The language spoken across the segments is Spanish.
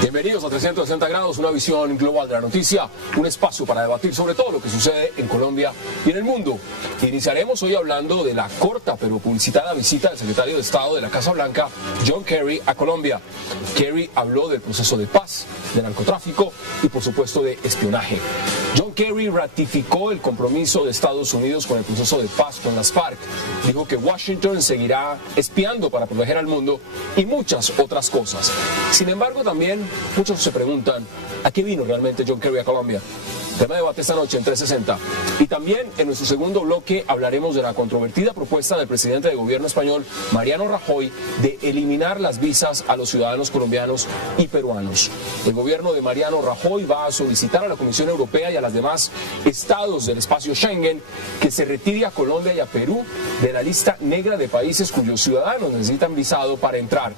Bienvenidos a 360 grados, una visión global de la noticia, un espacio para debatir sobre todo lo que sucede en Colombia y en el mundo. Iniciaremos hoy hablando de la corta pero publicitada visita del secretario de Estado de la Casa Blanca, John Kerry, a Colombia. Kerry habló del proceso de paz, de narcotráfico y por supuesto de espionaje. John Kerry ratificó el compromiso de Estados Unidos con el proceso de paz con las FARC. Dijo que Washington seguirá espiando para proteger al mundo y muchas otras cosas. Sin embargo, también muchos se preguntan, ¿a qué vino realmente John Kerry a Colombia? Tema de debate esta noche en 360. Y también en nuestro segundo bloque hablaremos de la controvertida propuesta del presidente de gobierno español, Mariano Rajoy, de eliminar las visas a los ciudadanos colombianos y peruanos. El gobierno de Mariano Rajoy va a solicitar a la Comisión Europea y a los demás estados del espacio Schengen que se retire a Colombia y a Perú de la lista negra de países cuyos ciudadanos necesitan visado para entrar.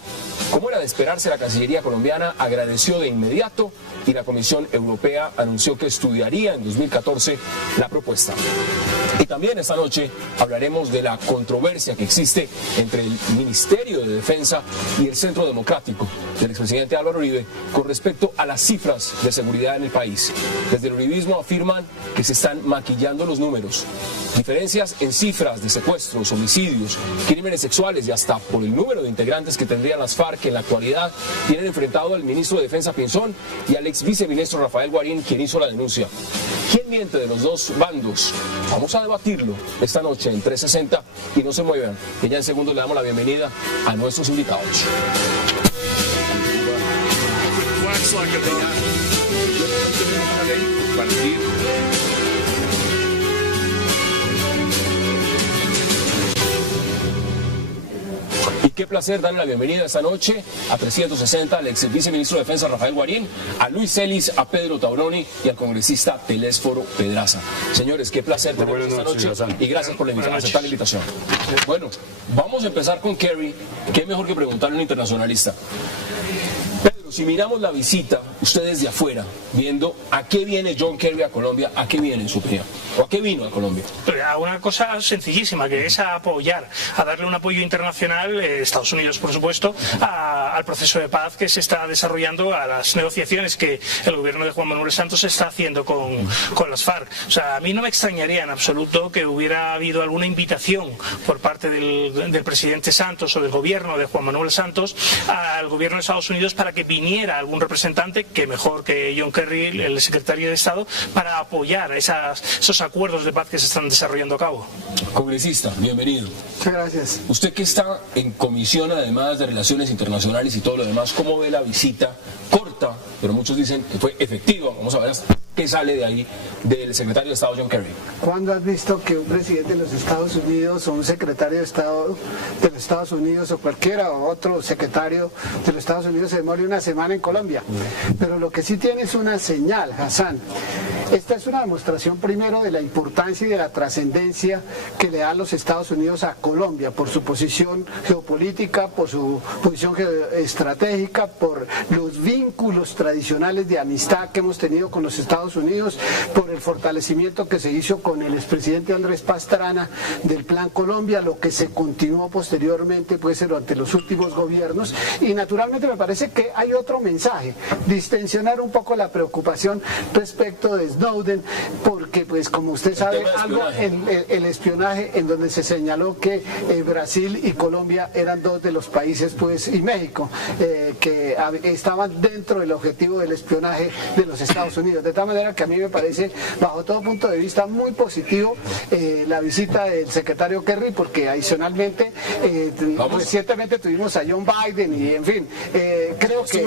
Como era de esperarse, la Cancillería colombiana agradeció de inmediato y la Comisión Europea anunció que estudiaría en 2014 la propuesta. Y también esta noche hablaremos de la controversia que existe entre el Ministerio de Defensa y el Centro Democrático del expresidente Álvaro Uribe con respecto a las cifras de seguridad en el país. Desde el uribismo afirman que se están maquillando los números. Diferencias en cifras de secuestros, homicidios, crímenes sexuales y hasta por el número de integrantes que tendrían las FARC que en la actualidad tienen enfrentado al ministro de Defensa Pinzón y al ex viceministro Rafael Guarín, quien hizo la denuncia. ¿Quién miente de los dos bandos? Vamos a debatirlo esta noche en 360 y no se muevan, que ya en segundos le damos la bienvenida a nuestros invitados. Y qué placer darle la bienvenida esta noche a 360 al ex viceministro de Defensa Rafael Guarín, a Luis Celis, a Pedro Tauroni y al congresista Telésforo Pedraza. Señores, qué placer tenerlos esta noche y gracias por aceptar la invitación. Bueno, vamos a empezar con Kerry. Qué mejor que preguntarle a un internacionalista. Pedro, si miramos la visita, ustedes de afuera, viendo a qué viene John Kerry a Colombia, ¿a qué viene en su opinión? ¿O a qué vino a Colombia? A una cosa sencillísima, que es a apoyar, a darle un apoyo internacional, Estados Unidos por supuesto, al proceso de paz que se está desarrollando, a las negociaciones que el gobierno de Juan Manuel Santos está haciendo con las FARC. O sea, a mí no me extrañaría en absoluto que hubiera habido alguna invitación por parte del presidente Santos o del gobierno de Juan Manuel Santos al gobierno de Estados Unidos para que viniera algún representante, que mejor que John Kerry, el secretario de Estado, para apoyar esos acuerdos de paz que se están desarrollando a cabo. Congresista, bienvenido. Muchas gracias. Usted que está en comisión además de Relaciones Internacionales y todo lo demás, ¿cómo ve la visita corta, pero muchos dicen que fue efectiva? Vamos a ver qué sale de ahí del secretario de Estado John Kerry. ¿Cuándo has visto que un presidente de los Estados Unidos o un secretario de Estado de los Estados Unidos o cualquiera otro secretario de los Estados Unidos se demore una semana en Colombia? Pero lo que sí tiene es una señal, Hassan. Esta es una demostración primero de la importancia y de la trascendencia que le dan los Estados Unidos a Colombia por su posición geopolítica, por su posición estratégica, por los vínculos tradicionales de amistad que hemos tenido con los Estados Unidos, por el fortalecimiento que se hizo con el expresidente Andrés Pastrana del Plan Colombia, lo que se continuó posteriormente pues durante los últimos gobiernos. Y naturalmente me parece que hay otro mensaje, distensionar un poco la preocupación respecto de Snowden, porque pues como usted sabe algo, el espionaje, en donde se señaló que Brasil y Colombia eran dos de los países pues y México que estaban dentro del objetivo del espionaje de los Estados Unidos, de tal manera que a mí me parece bajo todo punto de vista muy positivo la visita del secretario Kerry, porque adicionalmente recientemente tuvimos a John Biden y en fin, creo que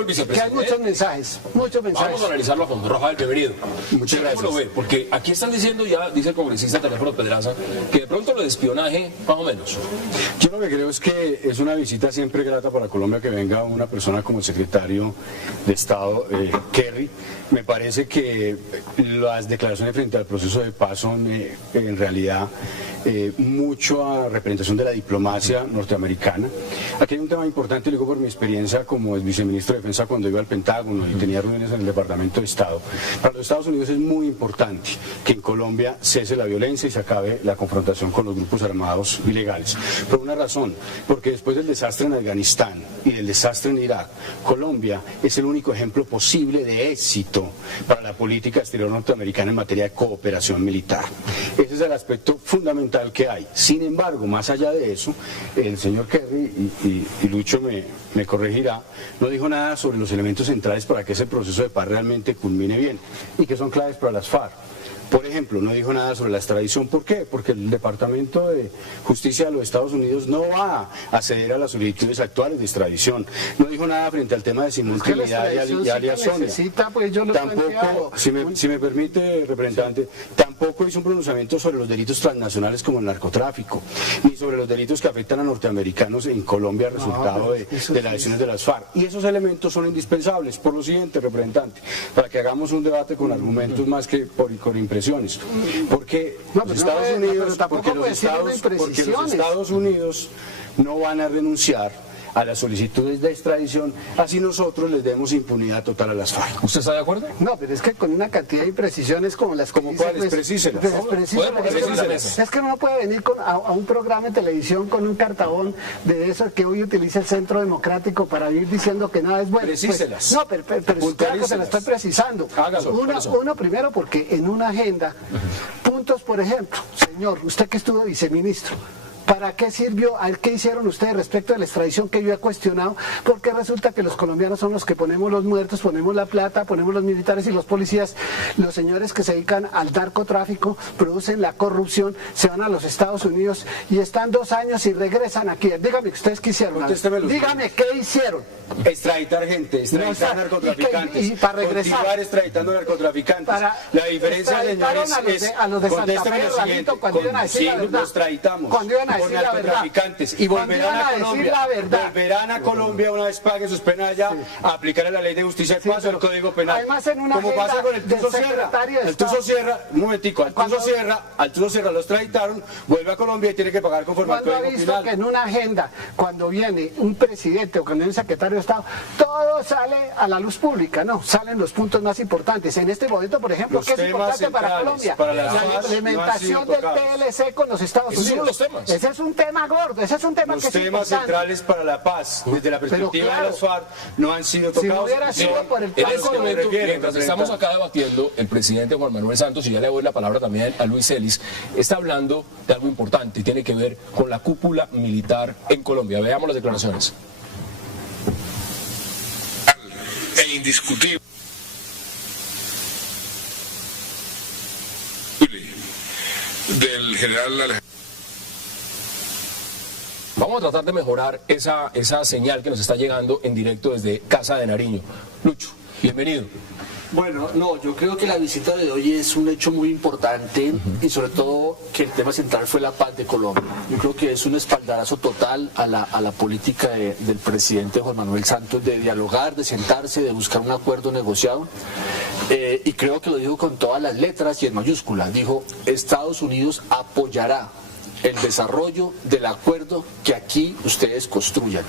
hay muchos mensajes. Vamos a analizarlo a fondo. Rafael, bienvenido. Muchas gracias. ¿Cómo lo ve? Porque aquí están diciendo, ya dice el congresista Telésforo Pedraza, que de pronto lo de espionaje, más o menos. Yo lo que creo es que es una visita siempre grata para Colombia que venga una persona como el secretario de Estado, Kerry. Me parece que las declaraciones frente al proceso de paz son en realidad mucha representación de la diplomacia norteamericana. Aquí hay un tema importante, lo digo por mi experiencia como viceministro de Defensa cuando iba al Pentágono y tenía reuniones en el Departamento de Estado. Para los Estados Unidos es muy muy importante que en Colombia cese la violencia y se acabe la confrontación con los grupos armados ilegales. Por una razón, porque después del desastre en Afganistán y del desastre en Irak, Colombia es el único ejemplo posible de éxito para la política exterior norteamericana en materia de cooperación militar. Ese es el aspecto fundamental que hay. Sin embargo, más allá de eso, el señor Kerry, y Lucho me corregirá, no dijo nada sobre los elementos centrales para que ese proceso de paz realmente culmine bien y que son claves para las FARC. Por ejemplo, no dijo nada sobre la extradición. ¿Por qué? Porque el Departamento de Justicia de los Estados Unidos no va a ceder a las solicitudes actuales de extradición. No dijo nada frente al tema de simultaneidad y aliaciones. Pues tampoco, si me permite, representante, tampoco hizo un pronunciamiento sobre los delitos transnacionales como el narcotráfico, ni sobre los delitos que afectan a norteamericanos en Colombia resultado de las acciones de las FARC. Y esos elementos son indispensables. Por lo siguiente, representante, para que hagamos un debate con argumentos más que por impresiones. Porque los Estados Unidos no van a renunciar a las solicitudes de extradición, así nosotros les demos impunidad total a las FARC. ¿Usted está de acuerdo? No, pero es que con una cantidad de imprecisiones como las que ¿Cómo cuáles? Precíselas. Es que uno no puede venir a un programa de televisión con un cartabón de eso que hoy utiliza el Centro Democrático para ir diciendo que nada es bueno. Precíselas. Pues, no, pero claro que se la estoy precisando. Uno primero porque en una agenda, puntos por ejemplo, señor, usted que estuvo viceministro, ¿para qué sirvió? ¿Qué hicieron ustedes respecto de la extradición que yo he cuestionado? Porque resulta que los colombianos son los que ponemos los muertos, ponemos la plata, ponemos los militares y los policías. Los señores que se dedican al narcotráfico, producen la corrupción, se van a los Estados Unidos y están 2 años y regresan aquí. Dígame, ¿ustedes qué hicieron? Dígame, ¿qué hicieron? Extraditar gente, extraditar narcotraficantes, y para regresar, continuar extraditando narcotraficantes. La diferencia, señores, es a los de Santa Fe, Ralito, cuando iban a decir la verdad. Los extraditamos. Cuando iban a por narcotraficantes y volverán a Colombia una vez paguen sus penas allá a aplicar la ley de justicia del paso del Código Penal. Además, en una como pasa con el Tuzo Sierra, un momentico, al Tuzo Sierra lo extraditaron, vuelve a Colombia y tiene que pagar conforme al Código Penal. ¿Cuándo ha visto que en una agenda, cuando viene un presidente o cuando viene un secretario de Estado, todo sale a la luz pública? No, salen los puntos más importantes. En este momento, por ejemplo, ¿qué es importante para Colombia? La implementación del TLC con los Estados Unidos. Esos son los temas. Ese es un tema gordo, ese es un tema que es importante. Los temas centrales para la paz, desde la perspectiva de las FARC, no han sido tocados. Si no hubiera sido por el plan mientras estamos acá debatiendo, el presidente Juan Manuel Santos, y ya le doy la palabra también a Luis Celis, está hablando de algo importante y tiene que ver con la cúpula militar en Colombia. Veamos las declaraciones. E indiscutible del general Alejandro. Vamos a tratar de mejorar esa señal que nos está llegando en directo desde Casa de Nariño. Lucho, bienvenido. Bueno, no, yo creo que la visita de hoy es un hecho muy importante y sobre todo que el tema central fue la paz de Colombia. Yo creo que es un espaldarazo total a la política del presidente Juan Manuel Santos de dialogar, de sentarse, de buscar un acuerdo negociado. Y creo que lo dijo con todas las letras y en mayúscula. Dijo, Estados Unidos apoyará el desarrollo del acuerdo que aquí ustedes construyan.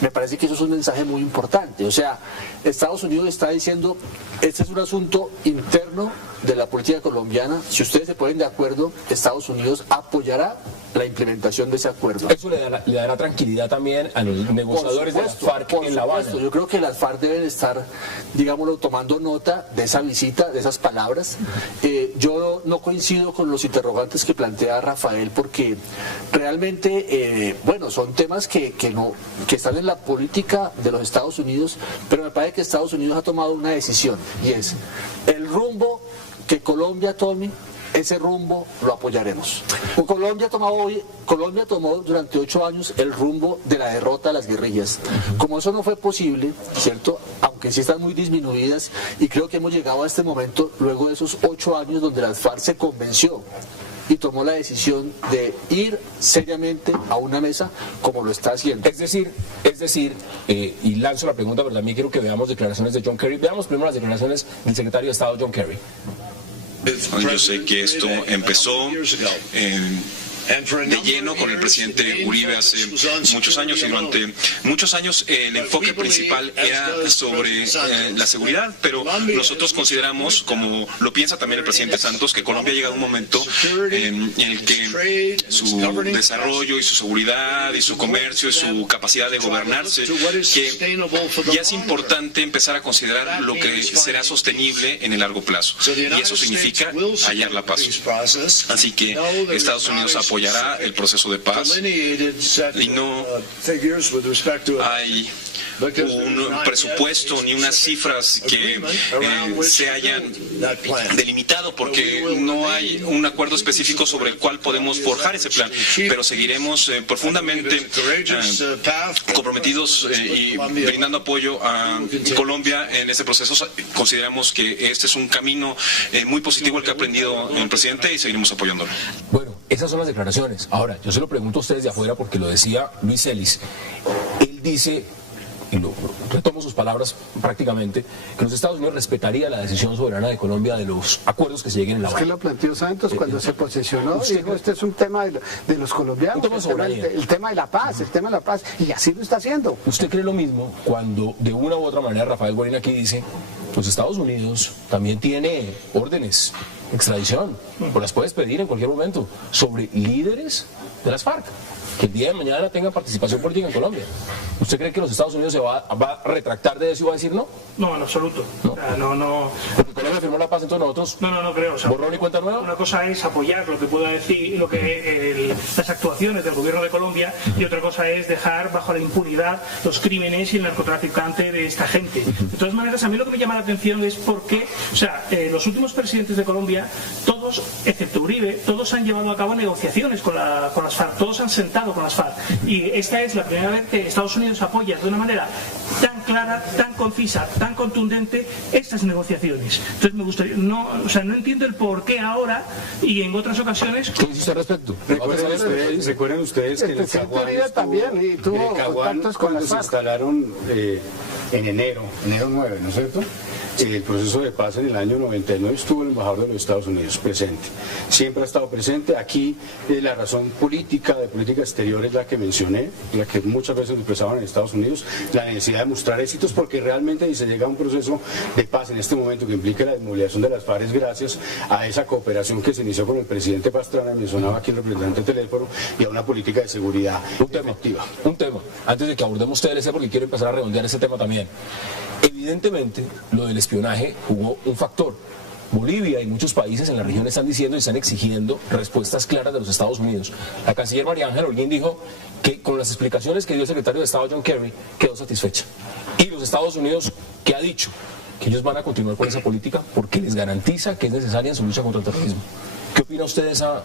Me parece que eso es un mensaje muy importante. O sea, Estados Unidos está diciendo, este es un asunto interno de la política colombiana. Si ustedes se ponen de acuerdo, Estados Unidos apoyará la implementación de ese acuerdo. Eso le dará tranquilidad también a los negociadores de las FARC en La Habana. Yo creo que las FARC deben estar, digámoslo, tomando nota de esa visita, de esas palabras. Yo no coincido con los interrogantes que plantea Rafael, porque realmente, bueno, son temas que están en la política de los Estados Unidos, pero me parece que Estados Unidos ha tomado una decisión, y es el rumbo que Colombia tome, ese rumbo lo apoyaremos. Colombia tomó durante 8 años el rumbo de la derrota de las guerrillas. Como eso no fue posible, ¿cierto? Aunque sí están muy disminuidas, y creo que hemos llegado a este momento luego de esos 8 años donde las FARC se convenció y tomó la decisión de ir seriamente a una mesa como lo está haciendo. Es decir, y lanzo la pregunta, pero también quiero que veamos declaraciones de John Kerry. Veamos primero las declaraciones del secretario de Estado, John Kerry. Yo sé que esto empezó de lleno con el presidente Uribe hace muchos años, y durante muchos años el enfoque principal era sobre la seguridad, pero nosotros consideramos, como lo piensa también el presidente Santos, que Colombia ha llegado a un momento en el que su desarrollo y su seguridad y su comercio y su capacidad de gobernarse, que ya es importante empezar a considerar lo que será sostenible en el largo plazo, y eso significa hallar la paz. Así que Estados Unidos apoyará el proceso de paz, y no hay un presupuesto ni unas cifras que se hayan delimitado, porque no hay un acuerdo específico sobre el cual podemos forjar ese plan, pero seguiremos profundamente comprometidos y brindando apoyo a Colombia en este proceso. Consideramos que este es un camino muy positivo el que ha aprendido el presidente, y seguiremos apoyándolo. Bueno, esas son las declaraciones. Ahora, yo se lo pregunto a ustedes de afuera porque lo decía Luis Celis. Él dice, y retomo sus palabras prácticamente, que los Estados Unidos respetaría la decisión soberana de Colombia de los acuerdos que se lleguen en la OEA. OEA. Es que lo planteó Santos cuando se posesionó, dijo, este es un tema de los colombianos, el tema de la paz, y así lo está haciendo. ¿Usted cree lo mismo cuando de una u otra manera Rafael Guarín aquí dice, los Estados Unidos también tiene órdenes de extradición, o las puedes pedir en cualquier momento, sobre líderes de las FARC, que el día de mañana tengan participación política en Colombia? ¿Usted cree que los Estados Unidos se va a retractar de eso y va a decir no? No, en absoluto. No. O sea, no. Porque Colombia firmó la paz, entonces nosotros... No creo. O sea, ¿borrón y cuenta nueva? Una cosa es apoyar lo que pueda decir, las actuaciones del gobierno de Colombia, y otra cosa es dejar bajo la impunidad los crímenes y el narcotraficante de esta gente. De todas maneras, a mí lo que me llama la atención es por qué, los últimos presidentes de Colombia, todos, excepto Uribe, todos han llevado a cabo negociaciones con las FARC, todos han sentado con las FARC, y esta es la primera vez que Estados Unidos apoya de una manera tan clara, tan concisa, tan contundente estas negociaciones. Entonces me gustaría, no entiendo el por qué ahora y en otras ocasiones. ¿Qué dice usted al respecto? Recuerden ustedes que el Caguán también tuvo contactos con cuando las se FARC. instalaron en enero 9, ¿no es cierto? El proceso de paz en el año 99 estuvo el embajador de los Estados Unidos presente. Siempre ha estado presente. Aquí la razón política, de política exterior, es la que mencioné, la que muchas veces expresaban en Estados Unidos, la necesidad de mostrar éxitos, porque realmente si se llega a un proceso de paz en este momento que implique la desmovilización de las FARC, es gracias a esa cooperación que se inició con el presidente Pastrana, mencionaba aquí el representante Teléfono, y a una política de seguridad efectiva. Un tema, antes de que abordemos TLC, porque quiero empezar a redondear ese tema también. Evidentemente, lo del espionaje jugó un factor. Bolivia y muchos países en la región están diciendo y están exigiendo respuestas claras de los Estados Unidos. La canciller María Ángela Holguín dijo que con las explicaciones que dio el secretario de Estado John Kerry quedó satisfecha. Y los Estados Unidos, ¿qué ha dicho? Que ellos van a continuar con esa política porque les garantiza que es necesaria en su lucha contra el terrorismo. ¿Qué opina usted de esa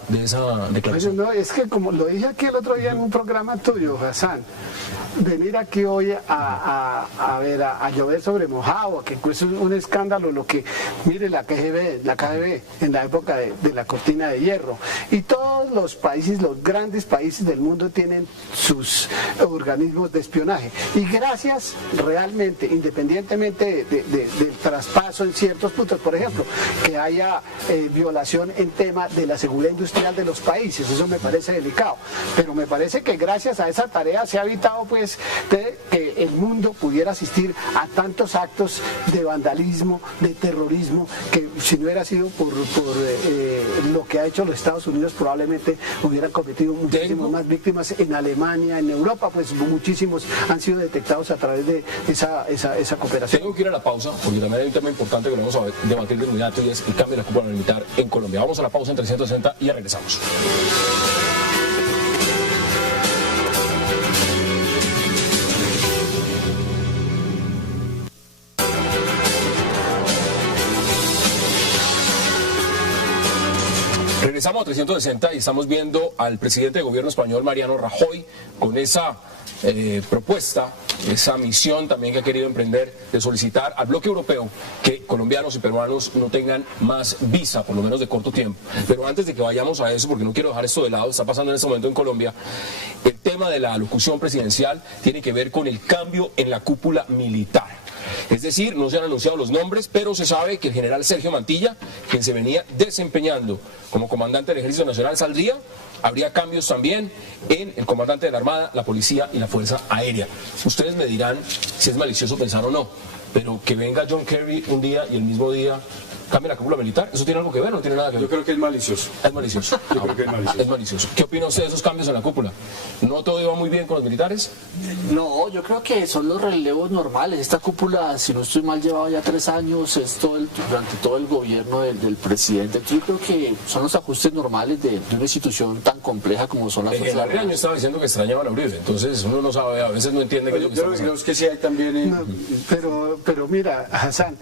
declaración? No, es que como lo dije aquí el otro día en un programa tuyo, Hassan, venir aquí hoy a llover sobre mojado, que es un escándalo lo que, mire, la KGB en la época de la cortina de hierro, y todos los países, los grandes países del mundo tienen sus organismos de espionaje, y gracias realmente, independientemente del traspaso en ciertos puntos, por ejemplo, que haya violación en tema de la seguridad industrial de los países, eso me parece delicado, pero me parece que gracias a esa tarea se ha evitado pues que el mundo pudiera asistir a tantos actos de vandalismo, de terrorismo, que si no hubiera sido por lo que ha hecho los Estados Unidos, probablemente hubieran cometido muchísimas más víctimas en Alemania, en Europa, pues muchísimos han sido detectados a través de esa cooperación. Tengo que ir a la pausa, porque también hay un tema importante que vamos a debatir de inmediato, y es el cambio de la cúpula militar en Colombia. Vamos a la pausa en 360 y ya regresamos. Regresamos a 360 y estamos viendo al presidente de gobierno español, Mariano Rajoy, con esa propuesta, esa misión también que ha querido emprender de solicitar al bloque europeo que colombianos y peruanos no tengan más visa, por lo menos de corto tiempo. Pero antes de que vayamos a eso, porque no quiero dejar esto de lado, está pasando en este momento en Colombia, el tema de la alocución presidencial tiene que ver con el cambio en la cúpula militar. Es decir, no se han anunciado los nombres, pero se sabe que el general Sergio Mantilla, quien se venía desempeñando como comandante del Ejército Nacional, saldría. Habría cambios también en el comandante de la Armada, la Policía y la Fuerza Aérea. Ustedes me dirán si es malicioso pensar o no, pero que venga John Kerry un día y el mismo día cambie la cúpula militar, ¿eso tiene algo que ver o no tiene nada que ver? Yo creo que es malicioso. Es malicioso. Yo creo que es malicioso. Es malicioso. ¿Qué opina usted de esos cambios en la cúpula? ¿No todo iba muy bien con los militares? No, yo creo que son los relevos normales. Esta cúpula, si no estoy mal, llevaba ya 3 años, durante todo el gobierno del presidente. Entonces, yo creo que son los ajustes normales de una institución tan compleja como son las Fuerzas Armadas. El año estaba diciendo que extrañaban a Uribe, entonces uno no sabe, a veces no entiende qué es lo que está pasando. Yo creo que sí hay también... No, pero mira, Hassan,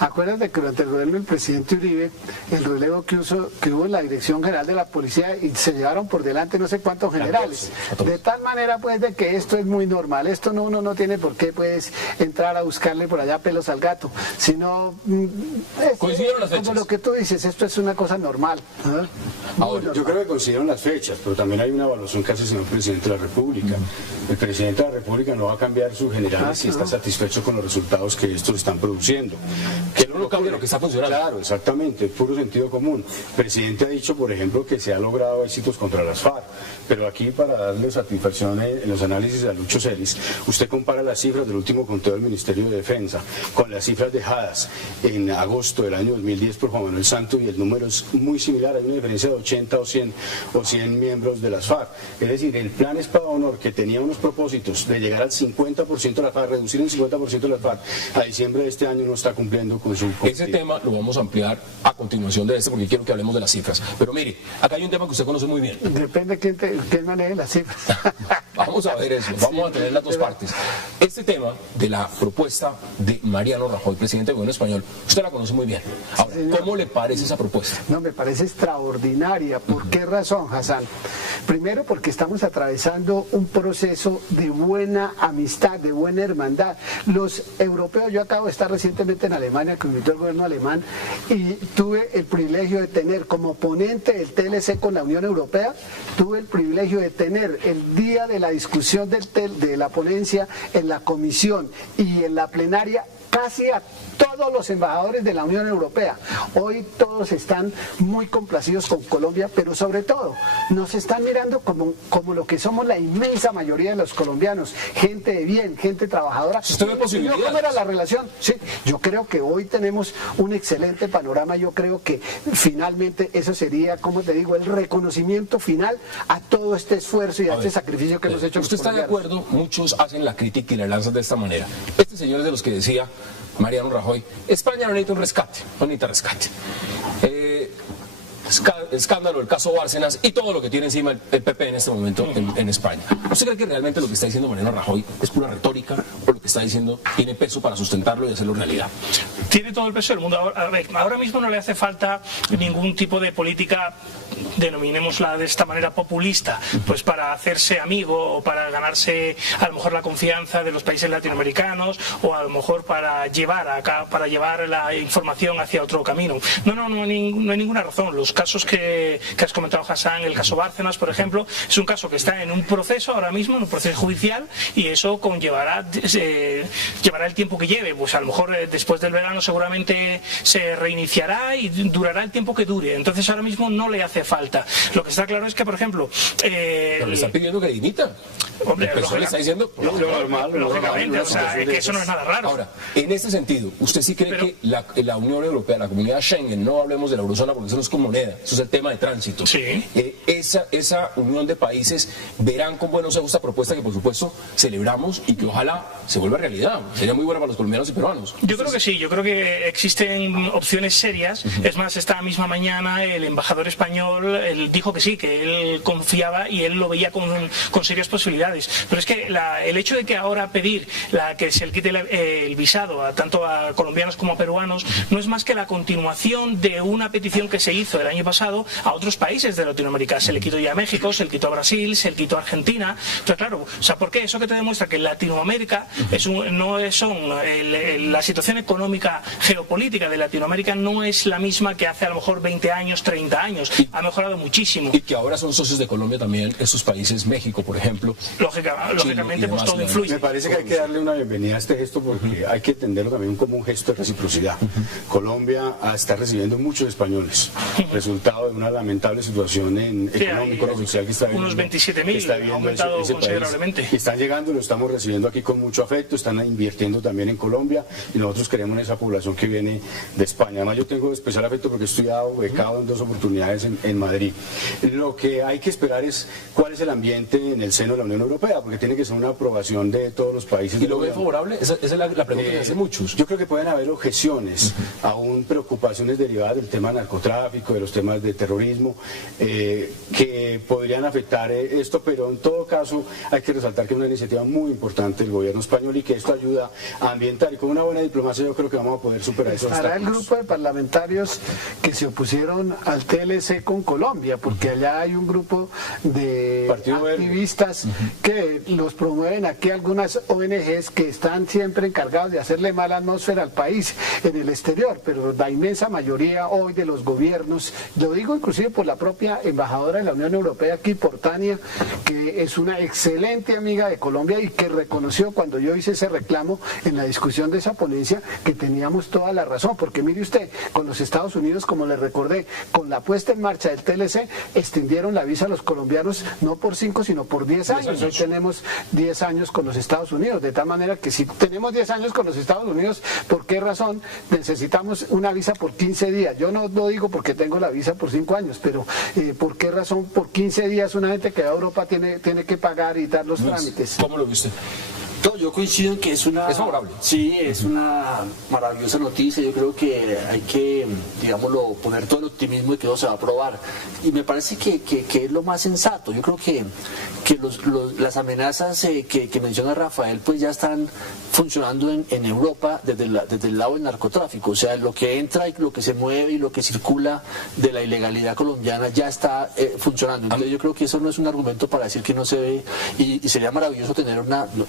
acuérdate que durante el gobierno del presidente Uribe, el relevo que hubo en la Dirección General de la Policía, y se llevaron por delante no sé cuántos generales. De tal manera, pues, de que esto es muy normal. Esto uno no tiene por qué, pues, entrar a buscarle por allá pelos al gato, sino... coincidieron las fechas. Como lo que tú dices, esto es una cosa normal. Ahora, yo creo que coincidieron las fechas, pero también hay una evaluación que hace el señor presidente de la República. El presidente de la República no va a cambiar sus generales si está satisfecho con los resultados que estos están produciendo. Que no lo cambie lo que está funcionando. Claro, exactamente, puro sentido común. El presidente ha dicho, por ejemplo, que se ha logrado éxitos contra las FARC, pero aquí, para darle satisfacción en los análisis a Lucho Celis, usted compara las cifras del último conteo del Ministerio de Defensa con las cifras dejadas en agosto del año 2010 por Juan Manuel Santos, y el número es muy similar, hay una diferencia de 80 o 100 miembros de las FARC. Es decir, el plan Espada de Honor, que tenía unos propósitos de llegar al 50% de la FARC, reducir el 50% de la FARC, a diciembre de este año no está cumpliendo con su objetivo. Ese tema lo vamos a ampliar a continuación de porque quiero que hablemos de las cifras. Pero mire, acá hay un tema que usted conoce muy bien. Depende quién maneje las cifras. Vamos a ver eso, vamos a tener las dos partes. Este tema de la propuesta de Mariano Rajoy, presidente del gobierno español, usted la conoce muy bien. Ahora, ¿cómo le parece esa propuesta? No, me parece extraordinaria. ¿Por qué razón, Hassan? Primero, porque estamos atravesando un proceso de buena amistad, de buena hermandad. Los europeos, yo acabo de estar recientemente en Alemania, que me invitó el gobierno alemán, y tuve el privilegio de tener como ponente del TLC con la Unión Europea, tuve el privilegio de tener el día de la discusión de la ponencia en la comisión y en la plenaria casi a todos los embajadores de la Unión Europea. Hoy todos están muy complacidos con Colombia, pero sobre todo nos están mirando como lo que somos la inmensa mayoría de los colombianos, gente de bien, gente trabajadora. ¿Usted ve posibilidades? ¿Cómo era la relación? Sí, yo creo que hoy tenemos un excelente panorama. Yo creo que finalmente eso sería, como te digo, el reconocimiento final a todo este esfuerzo y a este sacrificio que hemos hecho. ¿Usted está de acuerdo? Muchos hacen la crítica y la lanzan de esta manera. Este señor es de los que decía Mariano Rajoy, España no necesita un rescate, no necesita rescate. Escándalo, el caso Bárcenas y todo lo que tiene encima el PP en este momento en España. ¿Usted cree que realmente lo que está diciendo Mariano Rajoy es pura retórica, o lo que está diciendo tiene peso para sustentarlo y hacerlo realidad? Tiene todo el peso del mundo. Ahora mismo no le hace falta ningún tipo de política, denominémosla de esta manera, populista, pues para hacerse amigo o para ganarse a lo mejor la confianza de los países latinoamericanos, o a lo mejor para llevar la información hacia otro camino. No hay ninguna razón. Los casos que has comentado, Hassan, el caso Bárcenas, por ejemplo, es un caso que está en un proceso ahora mismo, en un proceso judicial, y eso llevará el tiempo que lleve. Pues a lo mejor después del verano seguramente se reiniciará y durará el tiempo que dure. Entonces ahora mismo no le hace falta. Lo que está claro es que, por ejemplo... pero le está pidiendo que dimita. Hombre, le está diciendo... Lógicamente, o sea, que eso no es nada raro. Ahora, en este sentido, ¿usted sí cree que la Unión Europea, la comunidad Schengen, no hablemos de la eurozona porque eso no es como moneda, eso es el tema de tránsito, sí. Esa unión de países verán con buenos ojos esta propuesta que por supuesto celebramos y que ojalá se vuelva realidad? Sería muy buena para los colombianos y peruanos. Yo creo que sí, yo creo que existen opciones serias. Es más, esta misma mañana el embajador español él dijo que sí, que él confiaba y él lo veía con serias posibilidades. Pero es que el hecho de que ahora pedir que se le quite el visado tanto a colombianos como a peruanos no es más que la continuación de una petición que se hizo el año pasado a otros países de Latinoamérica. Se le quitó ya a México, se le quitó a Brasil, se le quitó a Argentina. Entonces, claro, o sea, ¿por qué? Eso que te demuestra que Latinoamérica la situación económica geopolítica de Latinoamérica no es la misma que hace a lo mejor 20 años, 30 años. Ha mejorado muchísimo. Y que ahora son socios de Colombia también, esos países, México, por ejemplo, lógicamente pues todo influye. Me parece que hay que darle una bienvenida a este gesto porque hay que entenderlo también como un gesto de reciprocidad. Colombia está recibiendo muchos españoles, resultado de una lamentable situación económica y social que está viviendo. Unos 27.000, ha aumentado considerablemente. País. Están llegando, lo estamos recibiendo aquí con mucho afecto, están invirtiendo también en Colombia y nosotros queremos en esa población que viene de España. Además yo tengo especial afecto porque he estudiado becado en 2 oportunidades en Madrid. Lo que hay que esperar es cuál es el ambiente en el seno de la Unión Europea, porque tiene que ser una aprobación de todos los países. ¿Y lo ve favorable? Esa es la pregunta que hacen muchos. Yo creo que pueden haber objeciones, aún preocupaciones derivadas del tema narcotráfico, de los temas de terrorismo, que podrían afectar esto, pero en todo caso hay que resaltar que es una iniciativa muy importante del gobierno español y que esto ayuda a ambientar, y con una buena diplomacia yo creo que vamos a poder superar esos obstáculos. Para el grupo de parlamentarios que se opusieron al TLC con Colombia, porque allá hay un grupo de activistas que los promueven aquí, algunas ONGs que están siempre encargados de hacerle mala atmósfera al país en el exterior, pero la inmensa mayoría hoy de los gobiernos, lo digo inclusive por la propia embajadora de la Unión Europea aquí, por Tania, que es una excelente amiga de Colombia y que reconoció cuando yo hice ese reclamo en la discusión de esa ponencia que teníamos toda la razón, porque mire usted, con los Estados Unidos, como le recordé, con la puesta en marcha del TLC, extendieron la visa a los colombianos no por 5 sino por 10 años. Hoy tenemos 10 años con los Estados Unidos, de tal manera que si tenemos 10 años con los Estados Unidos, ¿por qué razón necesitamos una visa por 15 días? Yo no lo digo porque tengo la visa por 5 años, pero ¿por qué razón por 15 días una gente que va a Europa tiene que pagar y dar los trámites? ¿Cómo lo viste? No, yo coincido en que es una... ¿Es favorable? Sí, es una maravillosa noticia. Yo creo que hay que, digámoslo, poner todo el optimismo de que eso se va a aprobar. Y me parece que es lo más sensato. Yo creo que las amenazas que menciona Rafael pues ya están funcionando en Europa desde el lado del narcotráfico. O sea, lo que entra y lo que se mueve y lo que circula de la ilegalidad colombiana ya está funcionando. Entonces yo creo que eso no es un argumento para decir que no se ve, y sería maravilloso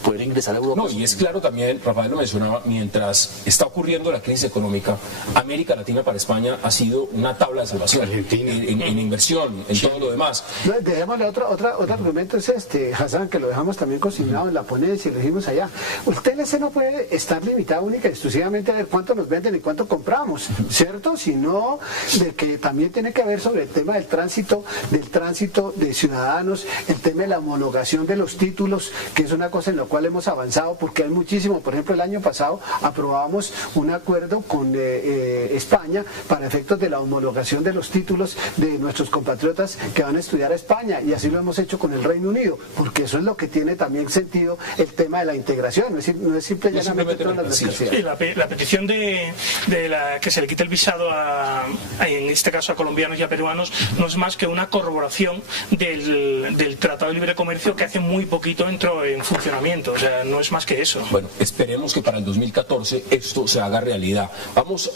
poder ingresar a Europa. No, y es claro también, Rafael lo mencionaba, mientras está ocurriendo la crisis económica, América Latina para España ha sido una tabla de salvación. Argentina. En inversión, en todo lo demás. Dejémosle otro argumento, es Hassan, que lo dejamos también consignado en la ponencia y lo dijimos allá. El TLC no puede estar limitado única y exclusivamente a ver cuánto nos venden y cuánto compramos, ¿cierto? Sino de que también tiene que ver sobre el tema del tránsito de ciudadanos, el tema de la homologación de los títulos, que es una cosa en la cual hemos avanzado porque hay muchísimo. Por ejemplo, el año pasado aprobamos un acuerdo con España para efectos de la homologación de los títulos de nuestros compatriotas que van a estudiar a España, y así lo hemos hecho con el Reino Unido, porque eso es lo que tiene también sentido el tema de la integración, no es simple y llanamente todas las desgracias. La petición de que se le quite el visado en este caso a colombianos y a peruanos no es más que una corroboración del Tratado de Libre Comercio que hace muy poquito entró en funcionamiento. O sea, no es más que eso. Bueno, esperemos que para el 2014 esto se haga realidad. Vamos,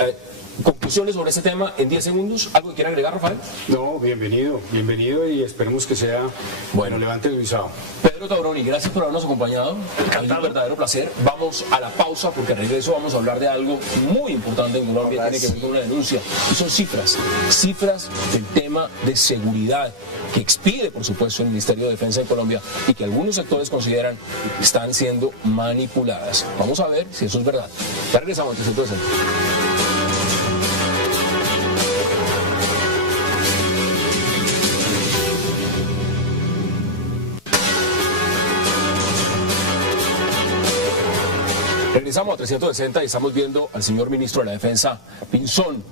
conclusiones sobre este tema en 10 segundos. ¿Algo que quiera agregar, Rafael? No, bienvenido y esperemos que sea levante el visado. Pedro Tauroni, gracias por habernos acompañado. Es un verdadero placer. Vamos a la pausa porque al regreso vamos a hablar de algo muy importante en Colombia, tiene que ver con una denuncia. Y son cifras del tema de seguridad que expide, por supuesto, el Ministerio de Defensa de Colombia y que algunos sectores consideran que están siendo manipuladas. Vamos a ver si eso es verdad. Ya regresamos a entonces. Regresamos a 360 y estamos viendo al señor ministro de la Defensa, Pinzón.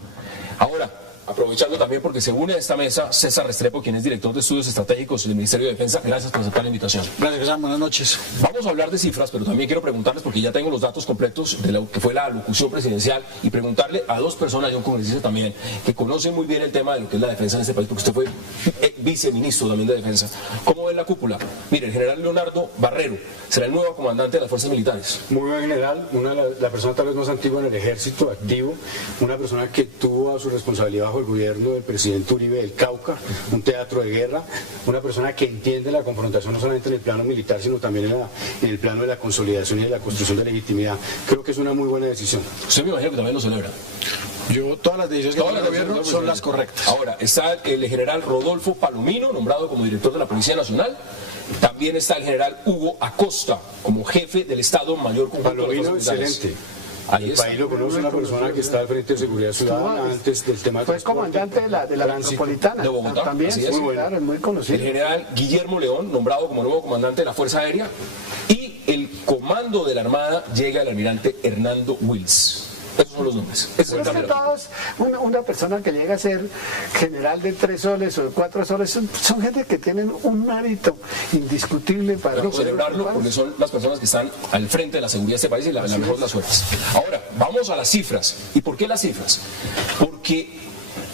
Ahora, aprovechando también porque se une a esta mesa César Restrepo, quien es director de estudios estratégicos del Ministerio de Defensa. Gracias por aceptar la invitación. Gracias, buenas noches. Vamos a hablar de cifras, pero también quiero preguntarles, porque ya tengo los datos completos de lo que fue la alocución presidencial, y preguntarle a dos personas, yo como les dice también, que conocen muy bien el tema de lo que es la defensa en este país, porque usted fue viceministro también de Defensa. ¿Cómo ven la cúpula? Mire, el general Leonardo Barrero será el nuevo comandante de las fuerzas militares. Muy buen general, la persona tal vez más antigua en el ejército activo, una persona que tuvo a su responsabilidad bajo el gobierno del presidente Uribe del Cauca, un teatro de guerra, una persona que entiende la confrontación no solamente en el plano militar, sino también en el plano de la consolidación y de la construcción de legitimidad. Creo que es una muy buena decisión. Usted me imagino que también lo celebra. Todas las decisiones que toma el gobierno son las correctas. Ahora, está el general Rodolfo Palomino, nombrado como director de la Policía Nacional. También También está el general Hugo Acosta como jefe del Estado Mayor Conjunto de las Fuerzas Militares. Excelente. Ahí El está. país lo conoce una persona que está al frente de seguridad ciudadana antes del tema de Fue comandante de la metropolitana de Bogotá, también, así es. muy bueno, claro, es muy conocido. El general Guillermo León, nombrado como nuevo comandante de la Fuerza Aérea, y el comando de la Armada llega el almirante Hernando Wills. Esos son los nombres. Ese es el Pero es que cambio. todos, una persona que llega a ser general de 3 soles o de 4 soles, son gente que tienen un mérito indiscutible para Bueno, poder celebrarlo ocupar. porque son las personas que están al frente de la seguridad de este país y la mejor de las suertes. Ahora, vamos a las cifras. ¿Y por qué las cifras? Porque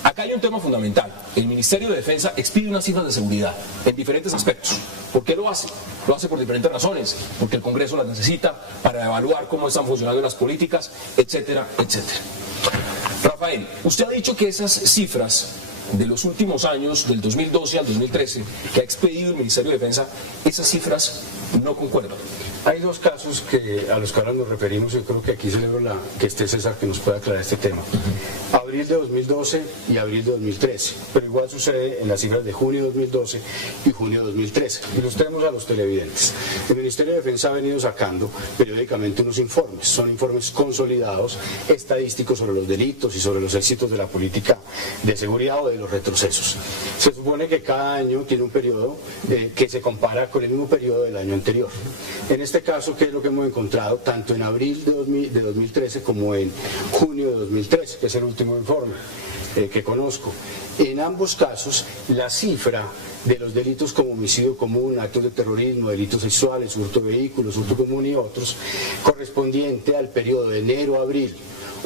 acá hay un tema fundamental. El Ministerio de Defensa expide unas cifras de seguridad en diferentes aspectos. ¿Por qué lo hace? Lo hace por diferentes razones. Porque el Congreso las necesita para evaluar cómo están funcionando las políticas, etcétera, etcétera. Rafael, usted ha dicho que esas cifras de los últimos años, del 2012 al 2013, que ha expedido el Ministerio de Defensa, esas cifras no concuerdan. Hay dos casos a los que ahora nos referimos, yo creo que aquí celebro que esté César que nos pueda aclarar este tema. Abril de 2012 y abril de 2013, pero igual sucede en las cifras de junio de 2012 y junio de 2013. Ilustremos a los televidentes. El Ministerio de Defensa ha venido sacando periódicamente unos informes, son informes consolidados, estadísticos sobre los delitos y sobre los éxitos de la política de seguridad o de los retrocesos. Se supone que cada año tiene un periodo que se compara con el mismo periodo del año anterior. En este caso, ¿qué es lo que hemos encontrado? Tanto en abril de 2013 como en junio de 2013, que es el último informe que conozco. En ambos casos, la cifra de los delitos como homicidio común, actos de terrorismo, delitos sexuales, hurto de vehículos, hurto común y otros, correspondiente al periodo de enero-abril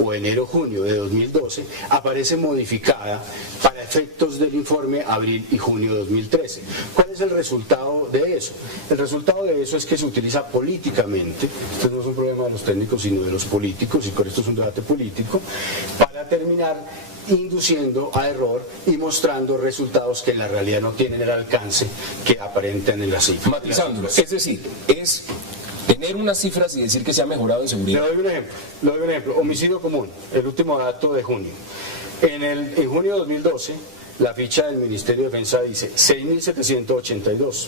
o enero-junio de 2012, aparece modificada para efectos del informe abril y junio de 2013. ¿Cuál es el resultado de eso? El resultado de eso es que se utiliza políticamente, esto no es un problema de los técnicos sino de los políticos, y con esto es un debate político, para terminar induciendo a error y mostrando resultados que en la realidad no tienen el alcance que aparentan en las cifras. Matizando, es decir, es tener unas cifras y decir que se ha mejorado en seguridad. Le doy un ejemplo. Homicidio común, el último dato de junio. En junio de 2012, la ficha del Ministerio de Defensa dice 6.782,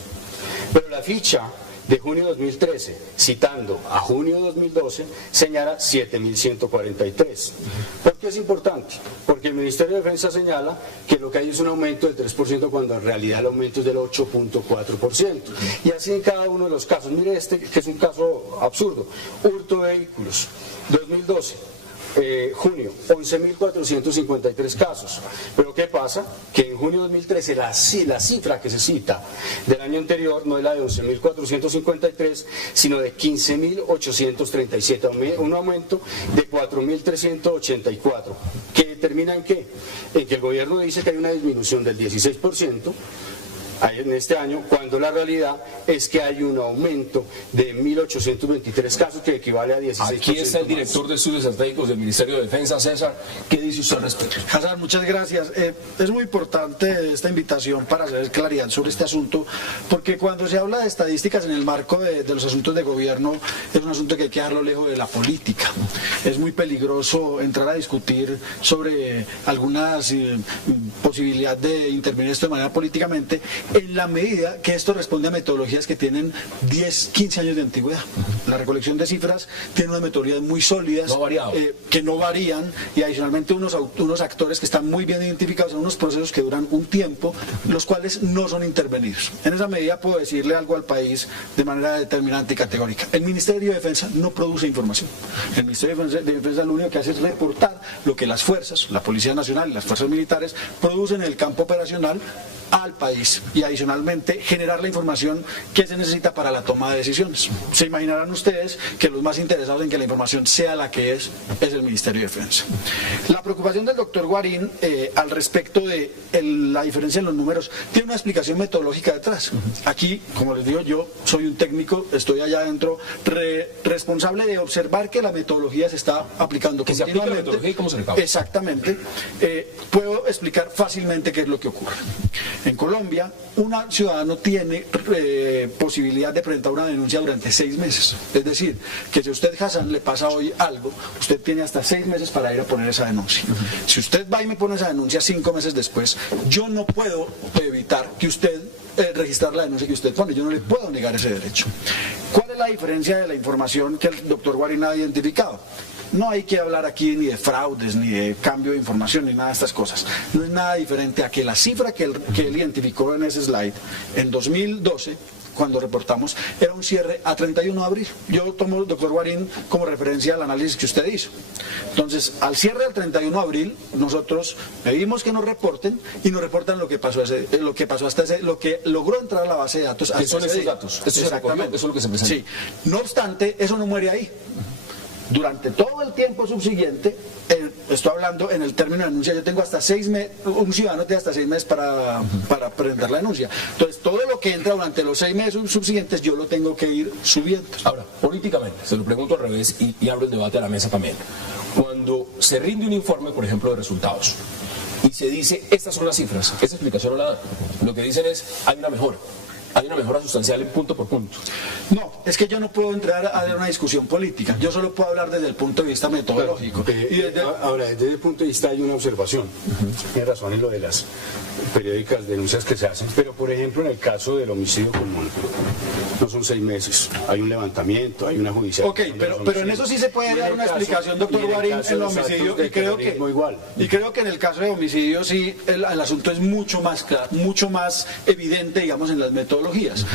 pero la ficha de junio de 2013, citando a junio de 2012, señala 7.143. ¿Por qué es importante? Porque el Ministerio de Defensa señala que lo que hay es un aumento del 3% cuando en realidad el aumento es del 8.4%. Y así en cada uno de los casos. Mire este, que es un caso absurdo. Hurto de vehículos, 2012. Junio, 11.453 casos. Pero ¿qué pasa? Que en junio de 2013 la cifra que se cita del año anterior no es la de 11.453, sino de 15.837, un aumento de 4.384. ¿Que determina en qué? En que el gobierno dice que hay una disminución del 16%, en este año, cuando la realidad es que hay un aumento de 1.823 casos que equivale a 16%. Aquí está el director de Estudios Estratégicos del Ministerio de Defensa, César. ¿Qué dice usted al respecto? Hazard, muchas gracias. Es muy importante esta invitación para hacer claridad sobre este asunto, porque cuando se habla de estadísticas en el marco de los asuntos de gobierno, es un asunto que hay que dejarlo lejos de la política. Es muy peligroso entrar a discutir sobre algunas posibilidad de intervenir esto de manera políticamente, en la medida que esto responde a metodologías que tienen 10, 15 años de antigüedad. La recolección de cifras tiene unas metodologías muy sólidas, que no varían, y adicionalmente unos actores que están muy bien identificados en unos procesos que duran un tiempo, los cuales no son intervenidos. En esa medida puedo decirle algo al país de manera determinante y categórica. El Ministerio de Defensa no produce información. El Ministerio de Defensa lo único que hace es reportar lo que las fuerzas, la Policía Nacional y las fuerzas militares producen en el campo operacional al país, y adicionalmente generar la información que se necesita para la toma de decisiones. Se imaginarán ustedes que los más interesados en que la información sea la que es el Ministerio de Defensa. La preocupación del doctor Guarín al respecto de la diferencia en los números tiene una explicación metodológica detrás. Aquí, como les digo, yo soy un técnico, estoy allá adentro, responsable de observar que la metodología se está aplicando que continuamente. Se aplica la metodología y cómo se recauda. Exactamente. Puedo explicar fácilmente qué es lo que ocurre. En Colombia, un ciudadano tiene posibilidad de presentar una denuncia durante 6 meses. Es decir, que si usted, Hassan, le pasa hoy algo, usted tiene hasta 6 meses para ir a poner esa denuncia. Si usted va y me pone esa denuncia 5 meses después, yo no puedo evitar que usted registrar la denuncia que usted pone. Yo no le puedo negar ese derecho. ¿Cuál es la diferencia de la información que el doctor Guarín ha identificado? No hay que hablar aquí ni de fraudes, ni de cambio de información, ni nada de estas cosas. No es nada diferente a que la cifra que él identificó en ese slide, en 2012, cuando reportamos, era un cierre a 31 de abril. Yo tomo, doctor Guarín, como referencia al análisis que usted hizo. Entonces, al cierre del 31 de abril, nosotros pedimos que nos reporten y nos reportan lo que pasó lo que logró entrar a la base de datos. ¿Qué son esos datos? Exactamente. Eso es lo que se presenta. Sí. No obstante, eso no muere ahí. Durante todo el tiempo subsiguiente, estoy hablando en el término de denuncia, yo tengo hasta 6 meses, un ciudadano tiene hasta 6 meses para presentar la denuncia. Entonces, todo lo que entra durante los 6 meses subsiguientes, yo lo tengo que ir subiendo. Ahora, políticamente, se lo pregunto al revés y abro el debate a la mesa también. Cuando se rinde un informe, por ejemplo, de resultados, y se dice, estas son las cifras, esa explicación no la dan. Lo que dicen es, hay una mejora sustancial en punto por punto. No, es que yo no puedo entrar a una discusión política, yo solo puedo hablar desde el punto de vista metodológico. Ahora, desde ese punto de vista hay una observación, tiene razón en lo de las periódicas denuncias que se hacen, pero por ejemplo en el caso del homicidio común, no son 6 meses, hay un levantamiento, hay una judicialización. Ok, pero en eso sí se puede dar una explicación, doctor Guarín, en el homicidio, y creo que en el caso de homicidio sí, el asunto es mucho más claro, mucho más evidente, digamos, en las metodologías.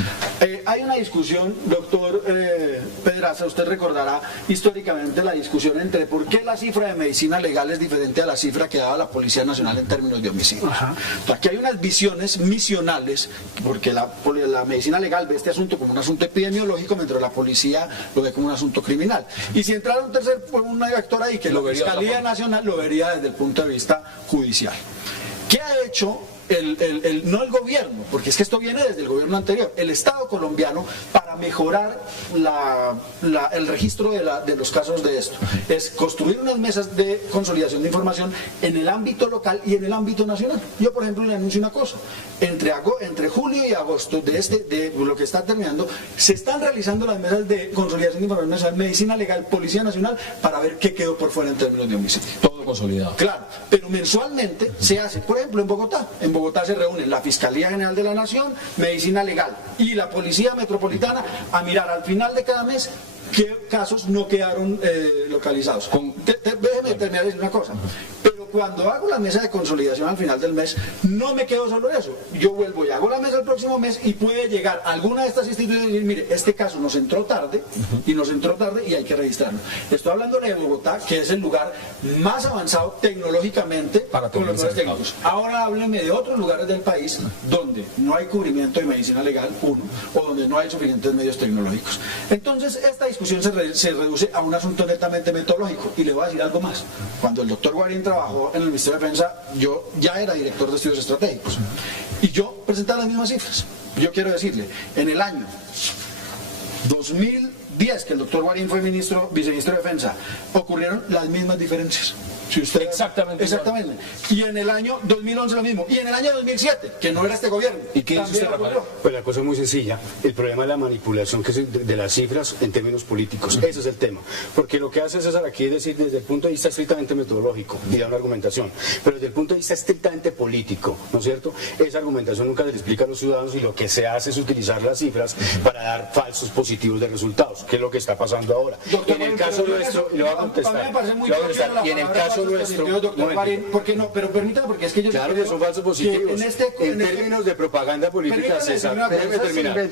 Hay una discusión, doctor Pedraza, usted recordará históricamente la discusión entre por qué la cifra de medicina legal es diferente a la cifra que daba la Policía Nacional en términos de homicidio. Aquí hay unas visiones misionales, porque la medicina legal ve este asunto como un asunto epidemiológico, mientras la policía lo ve como un asunto criminal. Y si entrara un actor ahí, que la Fiscalía Nacional lo vería desde el punto de vista judicial. ¿Qué ha hecho no el gobierno, porque es que esto viene desde el gobierno anterior, el Estado colombiano, para mejorar el registro de los casos de esto? Es construir unas mesas de consolidación de información en el ámbito local y en el ámbito nacional. Yo, por ejemplo, le anuncio una cosa: entre julio y agosto de lo que está terminando, se están realizando las mesas de consolidación de información nacional, medicina legal, Policía Nacional, para ver qué quedó por fuera en términos de homicidio. Todo consolidado. Claro, pero mensualmente se hace, por ejemplo, en Bogotá. En Bogotá se reúnen la Fiscalía General de la Nación, Medicina Legal y la Policía Metropolitana a mirar al final de cada mes qué casos no quedaron localizados. Déjeme terminar de decir una cosa. Pero cuando hago la mesa de consolidación al final del mes, no me quedo solo en eso. Yo vuelvo y hago la mesa el próximo mes y puede llegar alguna de estas instituciones y decir, mire, este caso nos entró tarde y hay que registrarlo. Estoy hablando de Bogotá, que es el lugar más avanzado tecnológicamente con los nuevos técnicos. Ahora hábleme de otros lugares del país donde no hay cubrimiento de medicina legal, o donde no hay suficientes medios tecnológicos. Entonces, esta discusión se reduce a un asunto netamente metodológico. Y le voy a decir algo más. Cuando el doctor Guarín trabajó en el Ministerio de Defensa, yo ya era director de estudios estratégicos. Y yo presentaba las mismas cifras. Yo quiero decirle, en el año 2010, que el doctor Guarín fue viceministro de Defensa, ocurrieron las mismas diferencias. Si usted, exactamente. Y en el año 2011 lo mismo. Y en el año 2007, que no era este gobierno. ¿Y qué dice usted, Rafael? Pues la cosa es muy sencilla. El problema es la manipulación que es de las cifras en términos políticos. Ese es el tema. Porque lo que hace César aquí es decir, desde el punto de vista estrictamente metodológico, y da una argumentación. Pero desde el punto de vista estrictamente político, ¿no es cierto? Esa argumentación nunca se le explica a los ciudadanos, y lo que se hace es utilizar las cifras para dar falsos positivos de resultados, que es lo que está pasando ahora. Doctor, en el caso nuestro, y lo voy a contestar. Y en el caso nuestro, doctor Guarín, ¿por qué no? Pero permítame, porque es que yo claro que son falsos positivos. En términos de propaganda política, César, déjeme terminar. En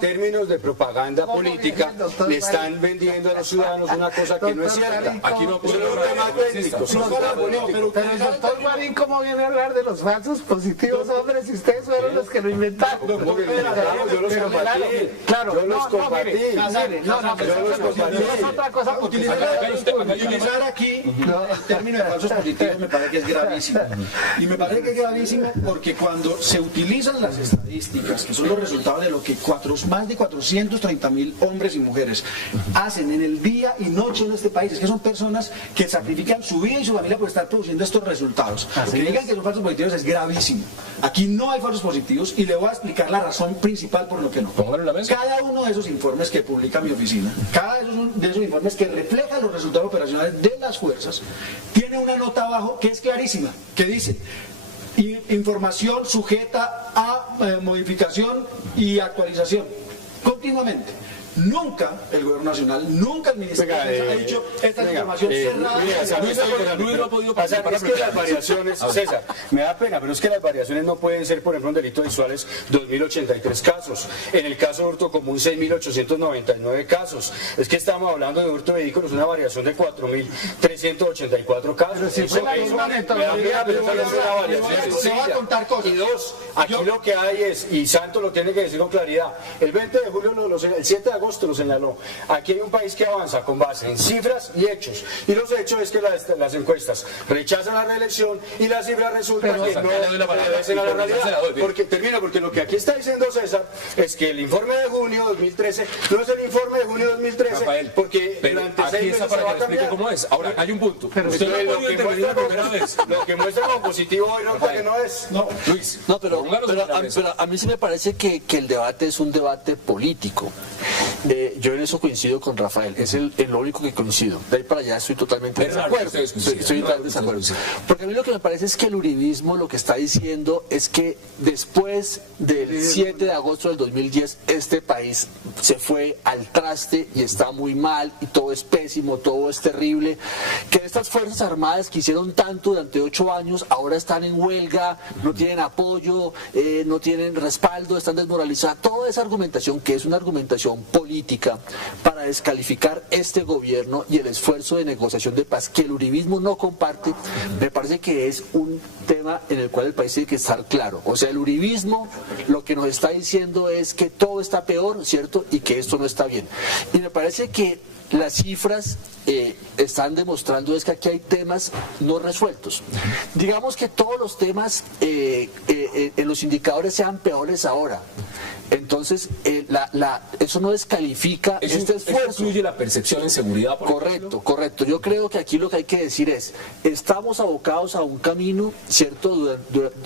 términos de propaganda política, le están vendiendo a los ciudadanos una cosa que no es cierta. Aquí no ocurre nada técnico. Pero el doctor Guarín, ¿cómo viene a hablar de los falsos positivos, hombre, si ustedes fueron los que lo inventaron? Yo los combatí. Yo los combatí. Es otra cosa. Utilizar aquí el término de falsos positivos me parece que es gravísimo. Y me parece que es gravísimo porque cuando se utilizan las estadísticas, que son los resultados de lo que más de 430.000 hombres y mujeres hacen en el día y noche en este país, es que son personas que sacrifican su vida y su familia por estar produciendo estos resultados. Que digan que son falsos positivos es gravísimo. Aquí no hay falsos positivos y le voy a explicar la razón principal por lo que no. Cada uno de esos informes que publica mi oficina, cada de esos informes que refleja los resultados operacionales de las fuerzas, tiene una nota abajo que es clarísima, que dice: información sujeta a modificación y actualización continuamente. Nunca el gobierno nacional, nunca el Ministerio de Defensa ha dicho esta información cerrada. Luis no ha podido pasar. Es que las variaciones, César, me da pena, pero es que las variaciones no pueden ser, por ejemplo, en delitos visuales 2.083 casos. En el caso de hurto común, 6.899 casos. Es que estamos hablando de hurto de vehículos, una variación de 4.384 casos. Pero si fue la misma metodología, pero eso no es una variación se va a contar cosas. Y dos, aquí lo que hay es, y Santos lo tiene que decir con claridad, el 20 de julio, el 7 de agosto lo señaló, aquí hay un país que avanza con base en cifras y hechos, y los hechos es que las encuestas rechazan la reelección y las cifras resultan que no obedecen a la realidad. Porque lo que aquí está diciendo César es que el informe de junio 2013 no es el informe de junio 2013, Rafael, porque durante 6 meses se va a cambiar. ¿Cómo es? Ahora, hay un punto. Pero usted no ha podido intervenir la primera vez. Lo que muestra como positivo hoy nota que no es. No, Luis. No, pero a mí sí me parece que el debate es un debate político. Yo en eso coincido con Rafael, es el único que coincido. De ahí para allá estoy totalmente de acuerdo. Estoy totalmente de acuerdo. Porque a mí lo que me parece es que el uribismo lo que está diciendo es que después del 7 de agosto del 2010 este país se fue al traste y está muy mal y todo es pésimo, todo es terrible. Que estas Fuerzas Armadas que hicieron tanto durante 8 años ahora están en huelga, no tienen apoyo, no tienen respaldo, están desmoralizadas. Toda esa argumentación que es una argumentación política para descalificar este gobierno y el esfuerzo de negociación de paz que el uribismo no comparte, me parece que es un tema en el cual el país tiene que estar claro. O sea, el uribismo lo que nos está diciendo es que todo está peor, ¿cierto? Y que esto no está bien. Y me parece que las cifras están demostrando es que aquí hay temas no resueltos. Digamos que todos los temas en los indicadores sean peores ahora. Entonces, eso no descalifica este esfuerzo. Eso incluye la percepción en seguridad, por ejemplo. Correcto. Yo creo que aquí lo que hay que decir es, estamos abocados a un camino, ¿cierto?,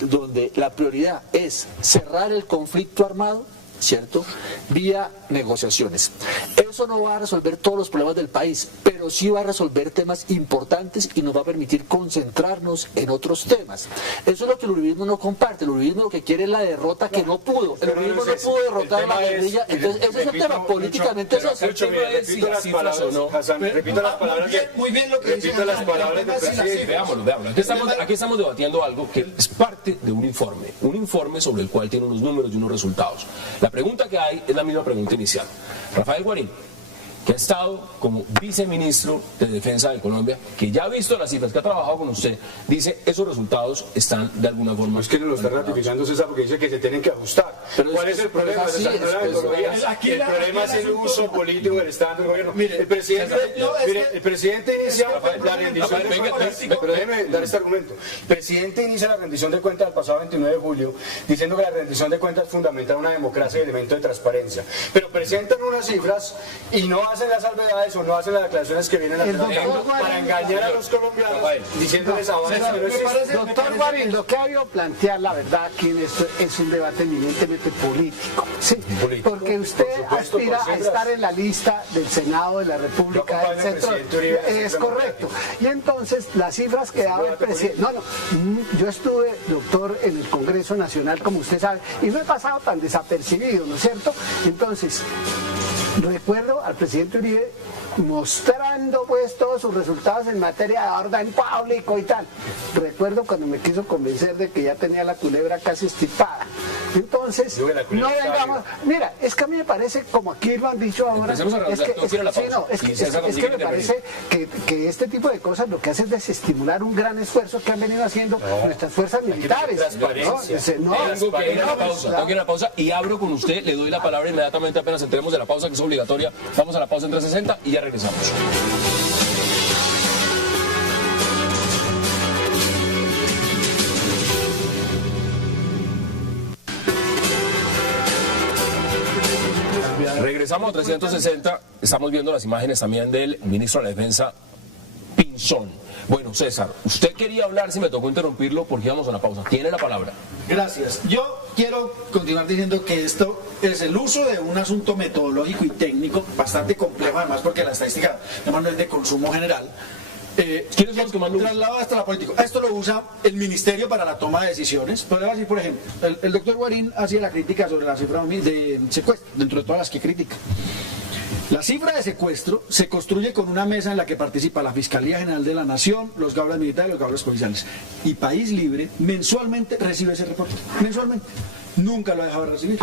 donde la prioridad es cerrar el conflicto armado, ¿cierto?, vía negociaciones. Eso no va a resolver todos los problemas del país, pero sí va a resolver temas importantes y nos va a permitir concentrarnos en otros temas. Eso es lo que el uribismo no comparte. El uribismo lo que quiere es la derrota que no pudo. El uribismo no pudo derrotar la guerrilla. Entonces, ese es el tema. Políticamente eso es. Repito las palabras, repito las palabras. Muy bien lo que repito las palabras del presidente. Veámoslo. Aquí estamos debatiendo algo que es parte de un informe sobre el cual tiene unos números y unos resultados. La pregunta que hay es la misma pregunta inicial. Rafael Guarín, que ha estado como viceministro de Defensa de Colombia, que ya ha visto las cifras, que ha trabajado con usted, dice esos resultados están de alguna forma... Es que no lo está ratificando César porque dice que se tienen que ajustar. Pero ¿cuál es el problema? El problema es el uso político del Estado del gobierno. Mire, el presidente inicia la rendición de cuentas. Pero déjeme dar este argumento. El presidente inicia la rendición de cuentas el pasado 29 de julio diciendo que la rendición de cuentas es fundamental una democracia y elemento de transparencia. Pero presentan unas cifras y no hacen las salvedades o no hacen las declaraciones que vienen a hacer para engañar a los colombianos diciéndoles avanza. Doctor Guarín, lo que ha habido plantear la verdad aquí en esto es un debate eminentemente político. Sí, porque usted aspira a estar en la lista del Senado de la República del Centro. Es correcto. Y entonces las cifras que daba el presidente... yo estuve, doctor, en el Congreso Nacional, como usted sabe, y no he pasado tan desapercibido, ¿no es cierto? Entonces, recuerdo al presidente Uribe mostrando pues todos sus resultados en materia de orden público y tal. Recuerdo cuando me quiso convencer de que ya tenía la culebra casi estipada. Entonces, no vengamos... Mira, es que a mí me parece, como aquí lo han dicho ahora, es que me parece que este tipo de cosas lo que hace es desestimular un gran esfuerzo que han venido haciendo nuestras fuerzas militares. Tengo que ir a la pausa y abro con usted, le doy la palabra inmediatamente apenas entremos de la pausa, que es obligatoria. Vamos a la pausa en 360 y ya regresamos. Regresamos a 360, estamos viendo las imágenes también del ministro de la Defensa, Pinzón. Bueno, César, usted quería hablar, si me tocó interrumpirlo porque íbamos a una pausa. Tiene la palabra. Gracias. Yo quiero continuar diciendo que esto es el uso de un asunto metodológico y técnico bastante complejo, además porque la estadística además no es de consumo general, ¿Quiénes son los que más lo usan? Traslado hasta la política. Esto lo usa el ministerio para la toma de decisiones. Pero le voy a decir, por ejemplo, el doctor Guarín hacía la crítica sobre la cifra de secuestro, dentro de todas las que critica. La cifra de secuestro se construye con una mesa en la que participa la Fiscalía General de la Nación, los gabinets militares y los gabinets policiales. Y País Libre mensualmente recibe ese reporte. Mensualmente. Nunca lo ha dejado de recibir.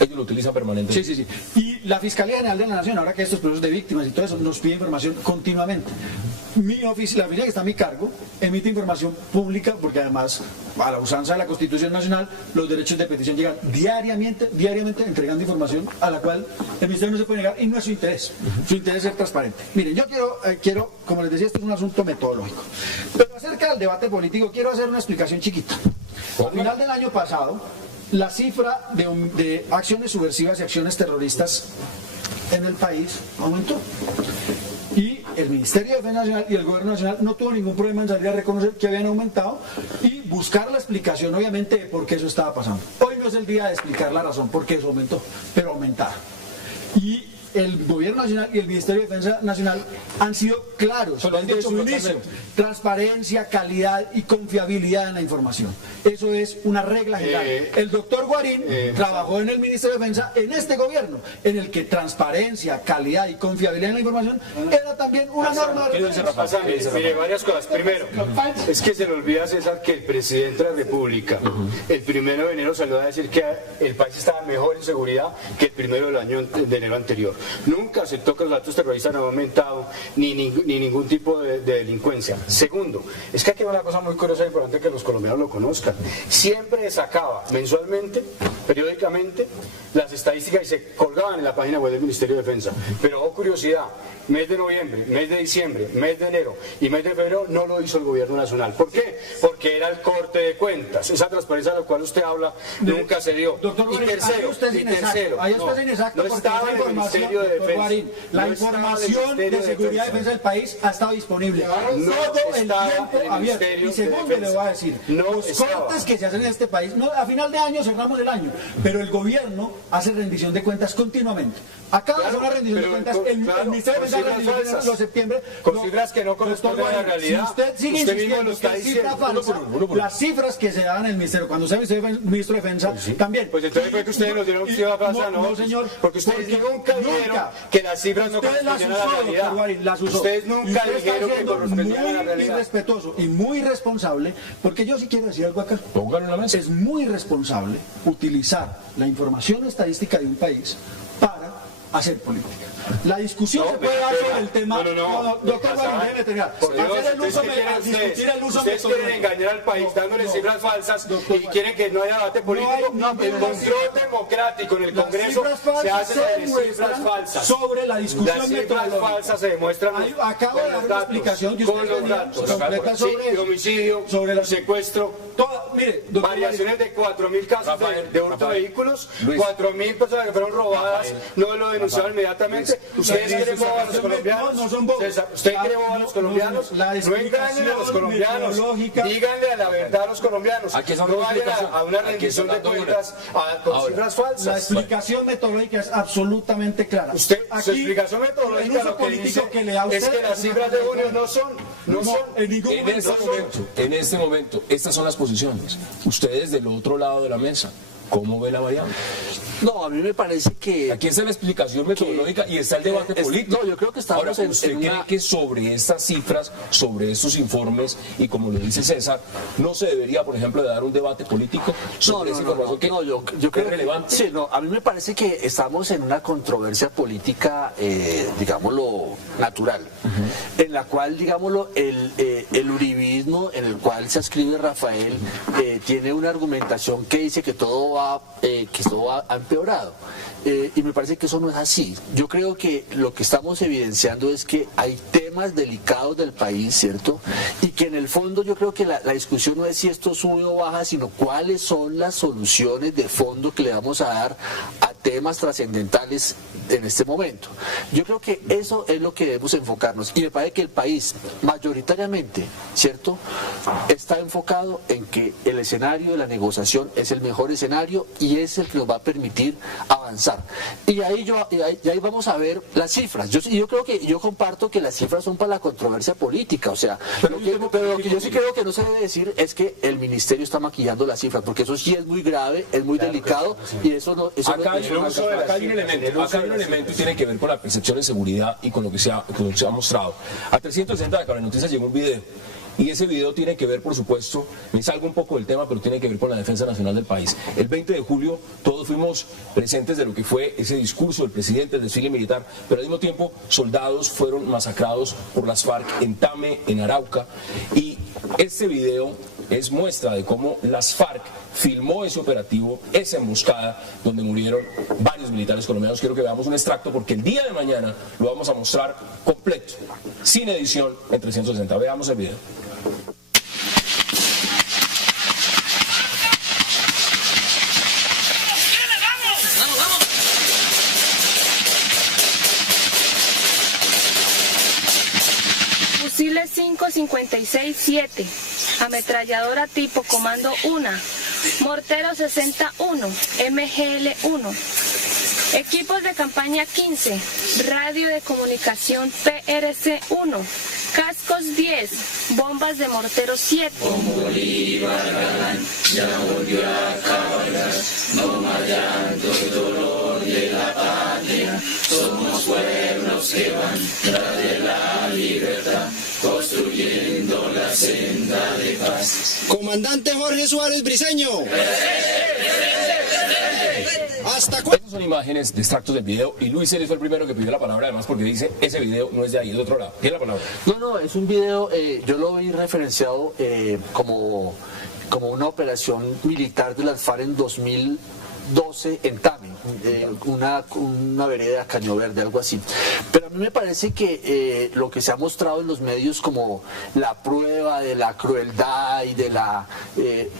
Ellos lo utilizan permanentemente. Sí. Y la Fiscalía General de la Nación, ahora que estos procesos de víctimas y todo eso, nos pide información continuamente. La oficina que está a mi cargo emite información pública, porque además, a la usanza de la Constitución Nacional, los derechos de petición llegan diariamente entregando información a la cual el Ministerio no se puede negar y no es su interés. Su interés es ser transparente. Miren, yo quiero, como les decía, esto es un asunto metodológico. Pero acerca del debate político, quiero hacer una explicación chiquita. Al final del año pasado, la cifra de acciones subversivas y acciones terroristas en el país aumentó. Y el Ministerio de Defensa Nacional y el Gobierno Nacional no tuvo ningún problema en salir a reconocer que habían aumentado y buscar la explicación, obviamente, de por qué eso estaba pasando. Hoy no es el día de explicar la razón por qué eso aumentó, pero aumentaba. Y el Gobierno Nacional y el Ministerio de Defensa Nacional han sido claros desde su inicio. Transparencia, calidad y confiabilidad en la información. Eso es una regla general. El doctor Guarín trabajó en el Ministerio de Defensa en este gobierno, en el que transparencia, calidad y confiabilidad en la información era también una norma. Mire, varias cosas. Primero, es que se le olvida, César, que el presidente de la República, el 1 de enero salió a decir que el país estaba mejor en seguridad que el 1 de enero anterior. Nunca aceptó que los datos terroristas no han aumentado ni ningún tipo de delincuencia. Segundo, es que aquí hay una cosa muy curiosa y importante que los colombianos lo conozcan. Siempre sacaba mensualmente, periódicamente, las estadísticas y se colgaban en la página web del Ministerio de Defensa. Pero, oh curiosidad, mes de noviembre, mes de diciembre, mes de enero y mes de febrero no lo hizo el Gobierno Nacional. ¿Por qué? Porque era el corte de cuentas. Esa transparencia de la cual usted habla nunca se dio. Doctor Y tercero, ahí usted es inexacto, no estaba en el Ministerio de Defensa. Guarín, la información de seguridad y defensa del país ha estado disponible todo el tiempo abierto. Y segundo, le voy a decir, los cortes que se hacen en este país, a final de año cerramos el año, pero el gobierno hace rendición de cuentas continuamente. Acaba de hacer una rendición de cuentas, el Ministerio de Defensa rendición de septiembre, con cifras que no corresponden a la realidad. Si usted sigue insistiendo que es cifra falsa, las cifras que se dan en el Ministerio, cuando sea ministro de Defensa, también. Pues entonces fue que ustedes nos dieron cifra falsa, ¿no? No, señor. Porque ustedes nunca dijeron que las cifras no correspondían a la realidad. Las usó. Ustedes nunca dijeron que correspondían a la realidad. Muy irrespetuoso y muy irresponsable, porque yo sí quiero decir algo acá. Es muy irresponsable utilizar la información estadística de un país para hacer política. La discusión se puede dar sobre el tema. Doctor Guarín, déjeme terminar. Discutir el uso. Ustedes quieren engañar al país dándole cifras falsas y quieren que no haya debate político. El control democrático en el Congreso se hace sobre cifras falsas. Sobre la discusión. Las cifras falsas se demuestran acabo de dar una explicación con los datos. Sobre homicidio, sobre el secuestro. Mire, variaciones de 4.000 casos de hurto de vehículos, 4.000 personas que fueron robadas, no lo denunciaron inmediatamente. ¿Ustedes quieren bobar a los colombianos? César, ¿usted quiere bobar a los colombianos? No engañen a los colombianos. Díganle a la verdad a los colombianos. No vayan a una rendición de cuentas con cifras falsas. La explicación metodológica es absolutamente clara. Su explicación metodológica lo que dice es que las cifras de junio no son. En este momento, estas son las posiciones. Ustedes del otro lado de la mesa, ¿cómo ve la variable? No, a mí me parece que... Aquí está la explicación metodológica y está el debate político. No, yo creo que estamos Ahora, ¿usted cree que sobre estas cifras, sobre estos informes, y como lo dice César, no se debería, por ejemplo, de dar un debate político sobre esa información que yo creo es relevante? Sí, a mí me parece que estamos en una controversia política, digámoslo, natural, en la cual, digámoslo, el uribismo, en el cual se ascribe Rafael, tiene una argumentación que dice que todo ha empeorado. Y me parece que eso no es así. Yo creo que lo que estamos evidenciando es que hay temas delicados del país, ¿cierto? Y que en el fondo yo creo que la discusión no es si esto sube o baja, sino cuáles son las soluciones de fondo que le vamos a dar a temas trascendentales en este momento. Yo creo que eso es lo que debemos enfocarnos, y me parece que el país mayoritariamente, ¿cierto?, está enfocado en que el escenario de la negociación es el mejor escenario y es el que nos va a permitir avanzar. Y ahí vamos a ver las cifras. Yo creo que yo comparto que las cifras son para la controversia política, o sea, pero lo que yo sí creo que no se debe decir es que el ministerio está maquillando las cifras, porque eso sí es muy grave, es muy delicado, y eso no... Acá hay un elemento y tiene que ver con la percepción de seguridad y con lo que se ha mostrado. A 360 de Cable Noticias llegó un video, y ese video tiene que ver, por supuesto, me salgo un poco del tema, pero tiene que ver con la defensa nacional del país. El 20 de julio todos fuimos presentes de lo que fue ese discurso del presidente, el desfile militar, pero al mismo tiempo soldados fueron masacrados por las FARC en Tame, en Arauca, y este video es muestra de cómo las FARC filmó ese operativo, esa emboscada donde murieron varios militares colombianos. Quiero que veamos un extracto porque el día de mañana lo vamos a mostrar completo, sin edición, en 360. Veamos el video. Fusiles 5.56-7, ametralladora tipo Comando 1, mortero 61, MGL-1, equipos de campaña 15, radio de comunicación PRC-1, cascos 10, bombas de mortero 7. Con Bolívar galán, ya volvió a cabalgar, no más llanto y dolor de la patria, somos pueblos que van tras de la libertad, construyendo la senda de paz. Comandante Jorge Suárez Briceño. Estas son imágenes de extractos del video, y Luis Celis fue el primero que pidió la palabra, además porque dice, ese video no es de ahí, es de otro lado. Tiene la palabra. No, es un video, yo lo vi referenciado como una operación militar de las FARC en 2012 en Tame, una vereda Caño Verde, algo así. Pero a mí me parece que lo que se ha mostrado en los medios como la prueba de la crueldad y de la...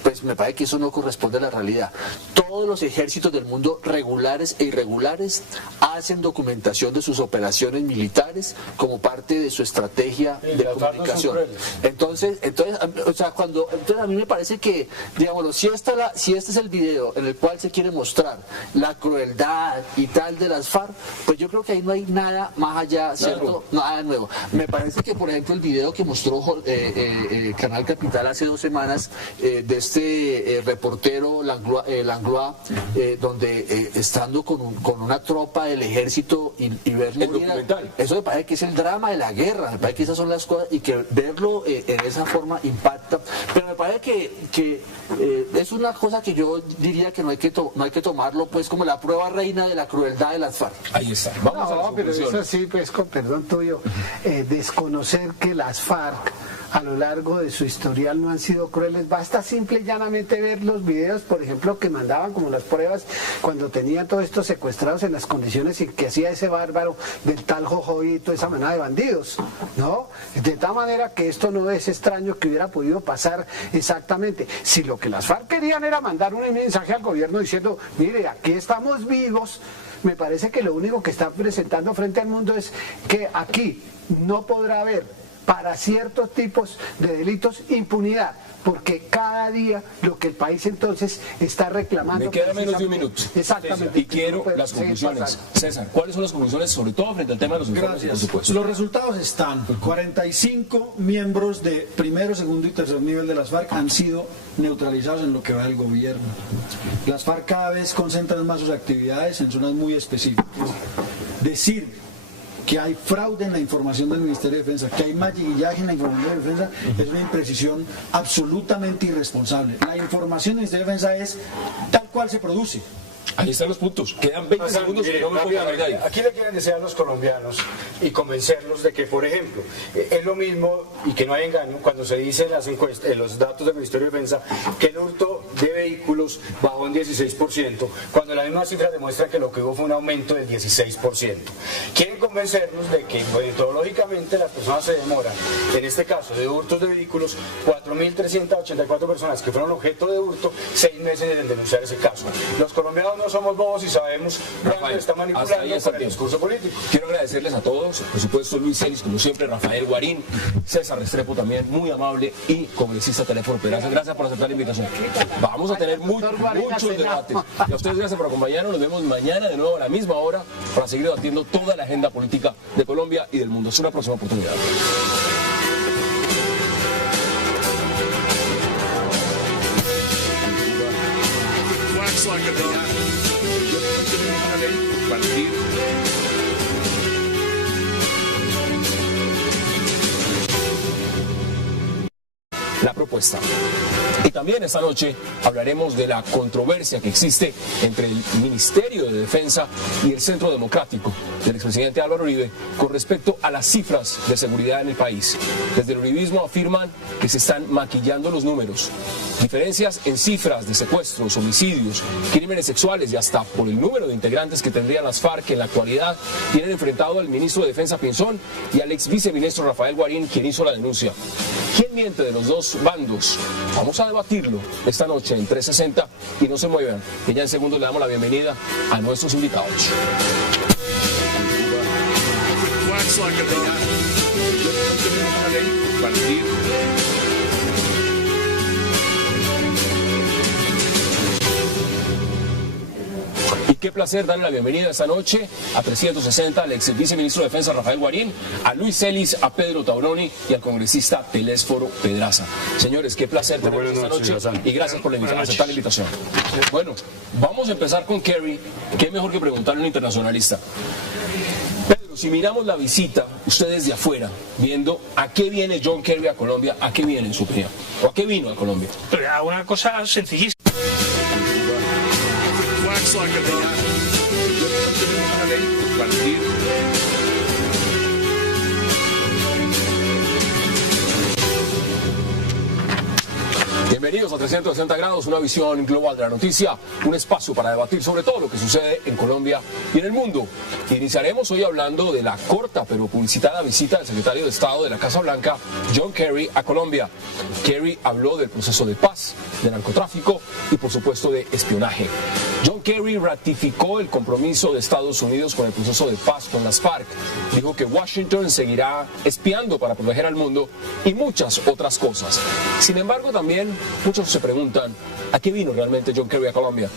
pues me parece que eso no corresponde a la realidad. Todos los ejércitos del mundo, regulares e irregulares, hacen documentación de sus operaciones militares como parte de su estrategia de comunicación. Entonces, o sea, entonces a mí me parece que, digámoslo, si este es el video en el cual se quiere mostrar la crueldad y tal de las FARC, pues yo creo que ahí no hay nada más allá, ¿cierto? Nada nuevo. Me parece que, por ejemplo, el video que mostró Canal Capital hace 2 semanas de este reportero Langlois, donde estando con una tropa del ejército y verlo, eso me parece que es el drama de la guerra, me parece que esas son las cosas, y que verlo en esa forma impacta, pero me parece que es una cosa que yo diría que no hay que tomarlo pues como la prueba reina de la crueldad de las FARC. Ahí está. Vamos a las pero conclusiones. eso sí, pues con perdón tuyo, desconocer que las FARC a lo largo de su historial no han sido crueles. Basta simple y llanamente ver los videos, por ejemplo, que mandaban como las pruebas cuando tenían todos estos secuestrados en las condiciones y que hacía ese bárbaro del tal Jojoy y toda esa manada de bandidos, ¿no? De tal manera que esto no es extraño que hubiera podido pasar exactamente. Si lo que las FARC querían era mandar un mensaje al gobierno diciendo, mire, aquí estamos vivos, me parece que lo único que están presentando frente al mundo es que aquí no podrá haber para ciertos tipos de delitos impunidad, porque cada día lo que el país entonces está reclamando... Me queda menos de un minuto. Exactamente. Y quiero las conclusiones. César, ¿cuáles son las conclusiones, sobre todo frente al tema de los informes, por supuesto? Los resultados están. 45 miembros de primero, segundo y tercer nivel de las FARC han sido neutralizados en lo que va del gobierno. Las FARC cada vez concentran más sus actividades en zonas muy específicas. Decir que hay fraude en la información del Ministerio de Defensa, que hay maquillaje en la información de Defensa, es una imprecisión absolutamente irresponsable. La información del Ministerio de Defensa es tal cual se produce. Ahí están los puntos. Quedan 20 segundos y no me pongo a ver ahí. Aquí le quieren decir a los colombianos y convencerlos de que, por ejemplo, es lo mismo y que no hay engaño cuando se dice en las encuestas, en los datos del Ministerio de Defensa, que el hurto de vehículos bajó en 16%, cuando la misma cifra demuestra que lo que hubo fue un aumento del 16%. Quieren convencernos de que metodológicamente las personas se demoran, en este caso de hurtos de vehículos, 4.384 personas que fueron objeto de hurto, 6 meses en denunciar ese caso. Los colombianos abogados no somos bobos y sabemos cuándo está manipulando con el discurso político. Quiero agradecerles a todos, por supuesto Luis Celis, como siempre, Rafael Guarín, César Restrepo también, muy amable, y congresista Teléfono Pedraza. Gracias por aceptar la invitación. Vamos a tener muchos debates. Y a ustedes gracias por acompañarnos. Nos vemos mañana de nuevo a la misma hora para seguir debatiendo toda la agenda política de Colombia y del mundo. Es una próxima oportunidad. La propuesta. Y también esta noche hablaremos de la controversia que existe entre el Ministerio de Defensa y el Centro Democrático del expresidente Álvaro Uribe con respecto a las cifras de seguridad en el país. Desde el uribismo afirman que se están maquillando los números. Diferencias en cifras de secuestros, homicidios, crímenes sexuales y hasta por el número de integrantes que tendrían las FARC que en la actualidad tienen enfrentado al ministro de Defensa Pinzón y al ex viceministro Rafael Guarín, quien hizo la denuncia. ¿Quién miente de los dos bandos? Vamos a debatirlo esta noche en 360 y no se muevan, que ya en segundos le damos la bienvenida a nuestros invitados. Y qué placer darle la bienvenida esta noche a 360 al ex viceministro de Defensa Rafael Guarín, a Luis Celis, a Pedro Tauroni y al congresista Telésforo Pedraza. Señores, qué placer tenerlos esta noche y gracias por aceptar la invitación. Bueno, vamos a empezar con Kerry. Qué mejor que preguntarle a un internacionalista. Pedro, si miramos la visita, ustedes de afuera, viendo a qué viene John Kerry a Colombia, ¿a qué viene en su opinión? ¿O a qué vino a Colombia? A una cosa sencillísima. Bienvenidos a 360 grados, una visión global de la noticia, un espacio para debatir sobre todo lo que sucede en Colombia y en el mundo. Iniciaremos hoy hablando de la corta pero publicitada visita del secretario de Estado de la Casa Blanca, John Kerry, a Colombia. Kerry habló del proceso de paz, de narcotráfico y por supuesto de espionaje. John Kerry ratificó el compromiso de Estados Unidos con el proceso de paz con las FARC. Dijo que Washington seguirá espiando para proteger al mundo y muchas otras cosas. Sin embargo, también muchos se preguntan, ¿a qué vino realmente John Kerry a Colombia?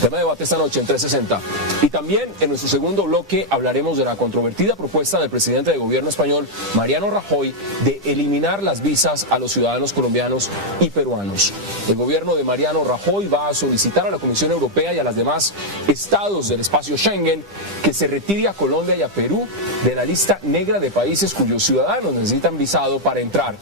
Tema de debate esta noche en 360. Y también en nuestro segundo bloque hablaremos de la controvertida propuesta del presidente de gobierno español, Mariano Rajoy, de eliminar las visas a los ciudadanos colombianos y peruanos. El gobierno de Mariano Rajoy va a solicitar a la Comisión Europea y a los demás estados del espacio Schengen que se retire a Colombia y a Perú de la lista negra de países cuyos ciudadanos necesitan visado para entrar.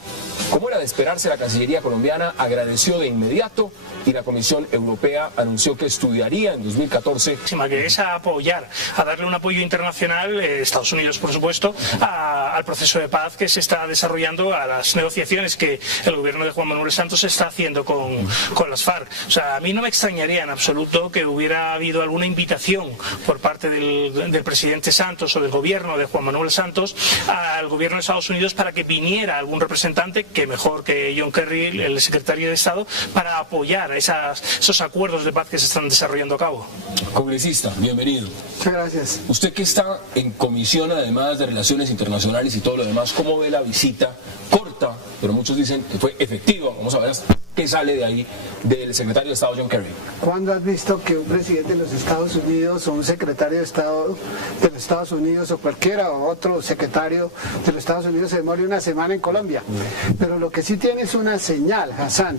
Como era de esperarse, la Cancillería colombiana agradeció de inmediato y la Comisión Europea anunció que estudiaría en 2014. Que es a apoyar, a darle un apoyo internacional, Estados Unidos por supuesto, al proceso de paz que se está desarrollando, a las negociaciones que el gobierno de Juan Manuel Santos está haciendo con las FARC. O sea, a mí no me extrañaría en absoluto que hubiera habido alguna invitación por parte del presidente Santos o del gobierno de Juan Manuel Santos al gobierno de Estados Unidos para que viniera algún representante, que mejor que John Kerry, el secretario de Estado, para apoyar esos acuerdos de paz que se están desarrollando a cabo. Congresista, bienvenido. Muchas gracias. Usted que está en comisión además de Relaciones Internacionales y todo lo demás, ¿cómo ve la visita corta, pero muchos dicen que fue efectiva? Vamos a ver qué sale de ahí del secretario de Estado John Kerry. ¿Cuándo has visto que un presidente de los Estados Unidos o un secretario de Estado de los Estados Unidos o cualquiera o otro secretario de los Estados Unidos se demore una semana en Colombia? Pero lo que sí tiene es una señal, Hassan.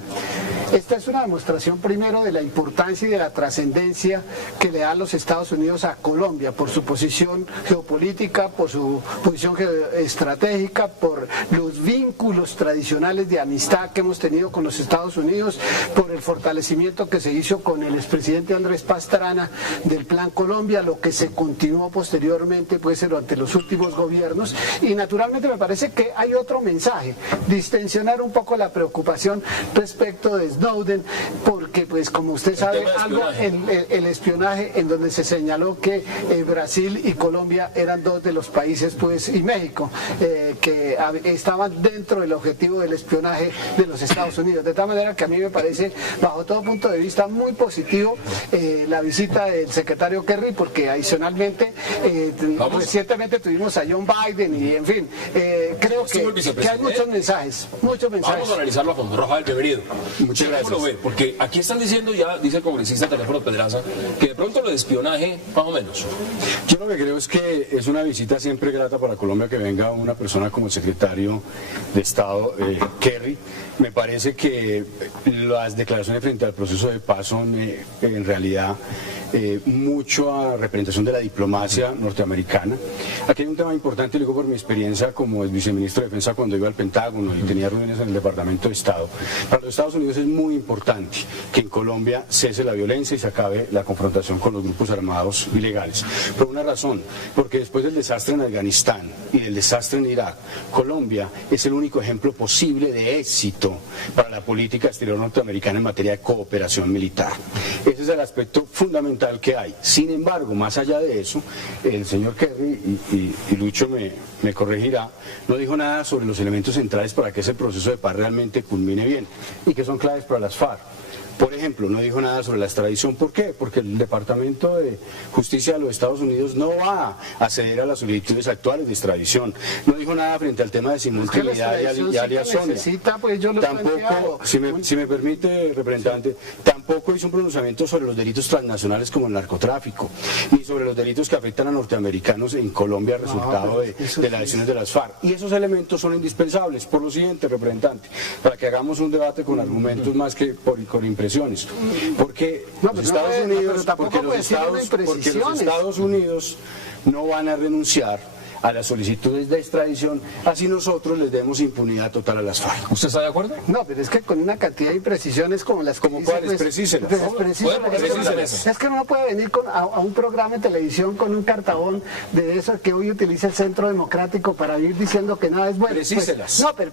Esta es una demostración primero de la importancia y de la trascendencia que le dan los Estados Unidos a Colombia por su posición geopolítica, por su posición estratégica, por los vínculos tradicionales de amistad que hemos tenido con los Estados Unidos, por el fortalecimiento que se hizo con el expresidente Andrés Pastrana del Plan Colombia, lo que se continuó posteriormente pues durante los últimos gobiernos, y naturalmente me parece que hay otro mensaje, distensionar un poco la preocupación respecto de Snowden, porque pues como usted sabe algo, el espionaje en donde se señaló que Brasil y Colombia eran dos de los países pues y México que estaban dentro del objetivo del espionaje de los Estados Unidos. De tal manera que a mí me parece, bajo todo punto de vista, muy positivo la visita del secretario Kerry, porque adicionalmente recientemente tuvimos a John Biden y en fin, creo que hay muchos mensajes. Vamos a analizarlo a fondo. Rafael, bienvenido. Muchas gracias. ¿Cómo lo ve? Porque aquí están diciendo ya, dice el congresista Teléfono Pedraza, que de pronto lo de espionaje, más o menos. Yo lo que creo es que es una visita siempre grata para Colombia que venga una persona como el secretario de Estado, Kerry. Me parece que las declaraciones frente al proceso de paz son en realidad mucha representación de la diplomacia norteamericana. Aquí hay un tema importante, lo digo por mi experiencia como viceministro de Defensa cuando iba al Pentágono y tenía reuniones en el Departamento de Estado. Para los Estados Unidos es muy importante que en Colombia cese la violencia y se acabe la confrontación con los grupos armados ilegales. Por una razón, porque después del desastre en Afganistán y del desastre en Irak, Colombia es el único ejemplo posible de éxito para la política exterior norteamericana en materia de cooperación militar. Ese es el aspecto fundamental que hay. Sin embargo, más allá de eso, el señor Kerry, y Lucho me corregirá, no dijo nada sobre los elementos centrales para que ese proceso de paz realmente culmine bien y que son claves para las FARC. Por ejemplo, no dijo nada sobre la extradición. ¿Por qué? Porque el Departamento de Justicia de los Estados Unidos no va a ceder a las solicitudes actuales de extradición. No dijo nada frente al tema de simultaneidad y alias Sonia. Pues tampoco, si me permite, representante, tampoco hizo un pronunciamiento sobre los delitos transnacionales como el narcotráfico, ni sobre los delitos que afectan a norteamericanos en Colombia resultado de las acciones de las FARC. Y esos elementos son indispensables. Por lo siguiente, representante, para que hagamos un debate con argumentos más que con impresiones. Porque los Estados Unidos no van a renunciar a las solicitudes de extradición, así nosotros les demos impunidad total a las FARC. ¿Usted está de acuerdo? No, pero es que con una cantidad de imprecisiones como las que ¿Cómo cuáles? Precíselas. Es que uno no puede venir a un programa de televisión con un cartabón de eso que hoy utiliza el Centro Democrático para ir diciendo que nada es bueno. Precíselas. Pues, no, pero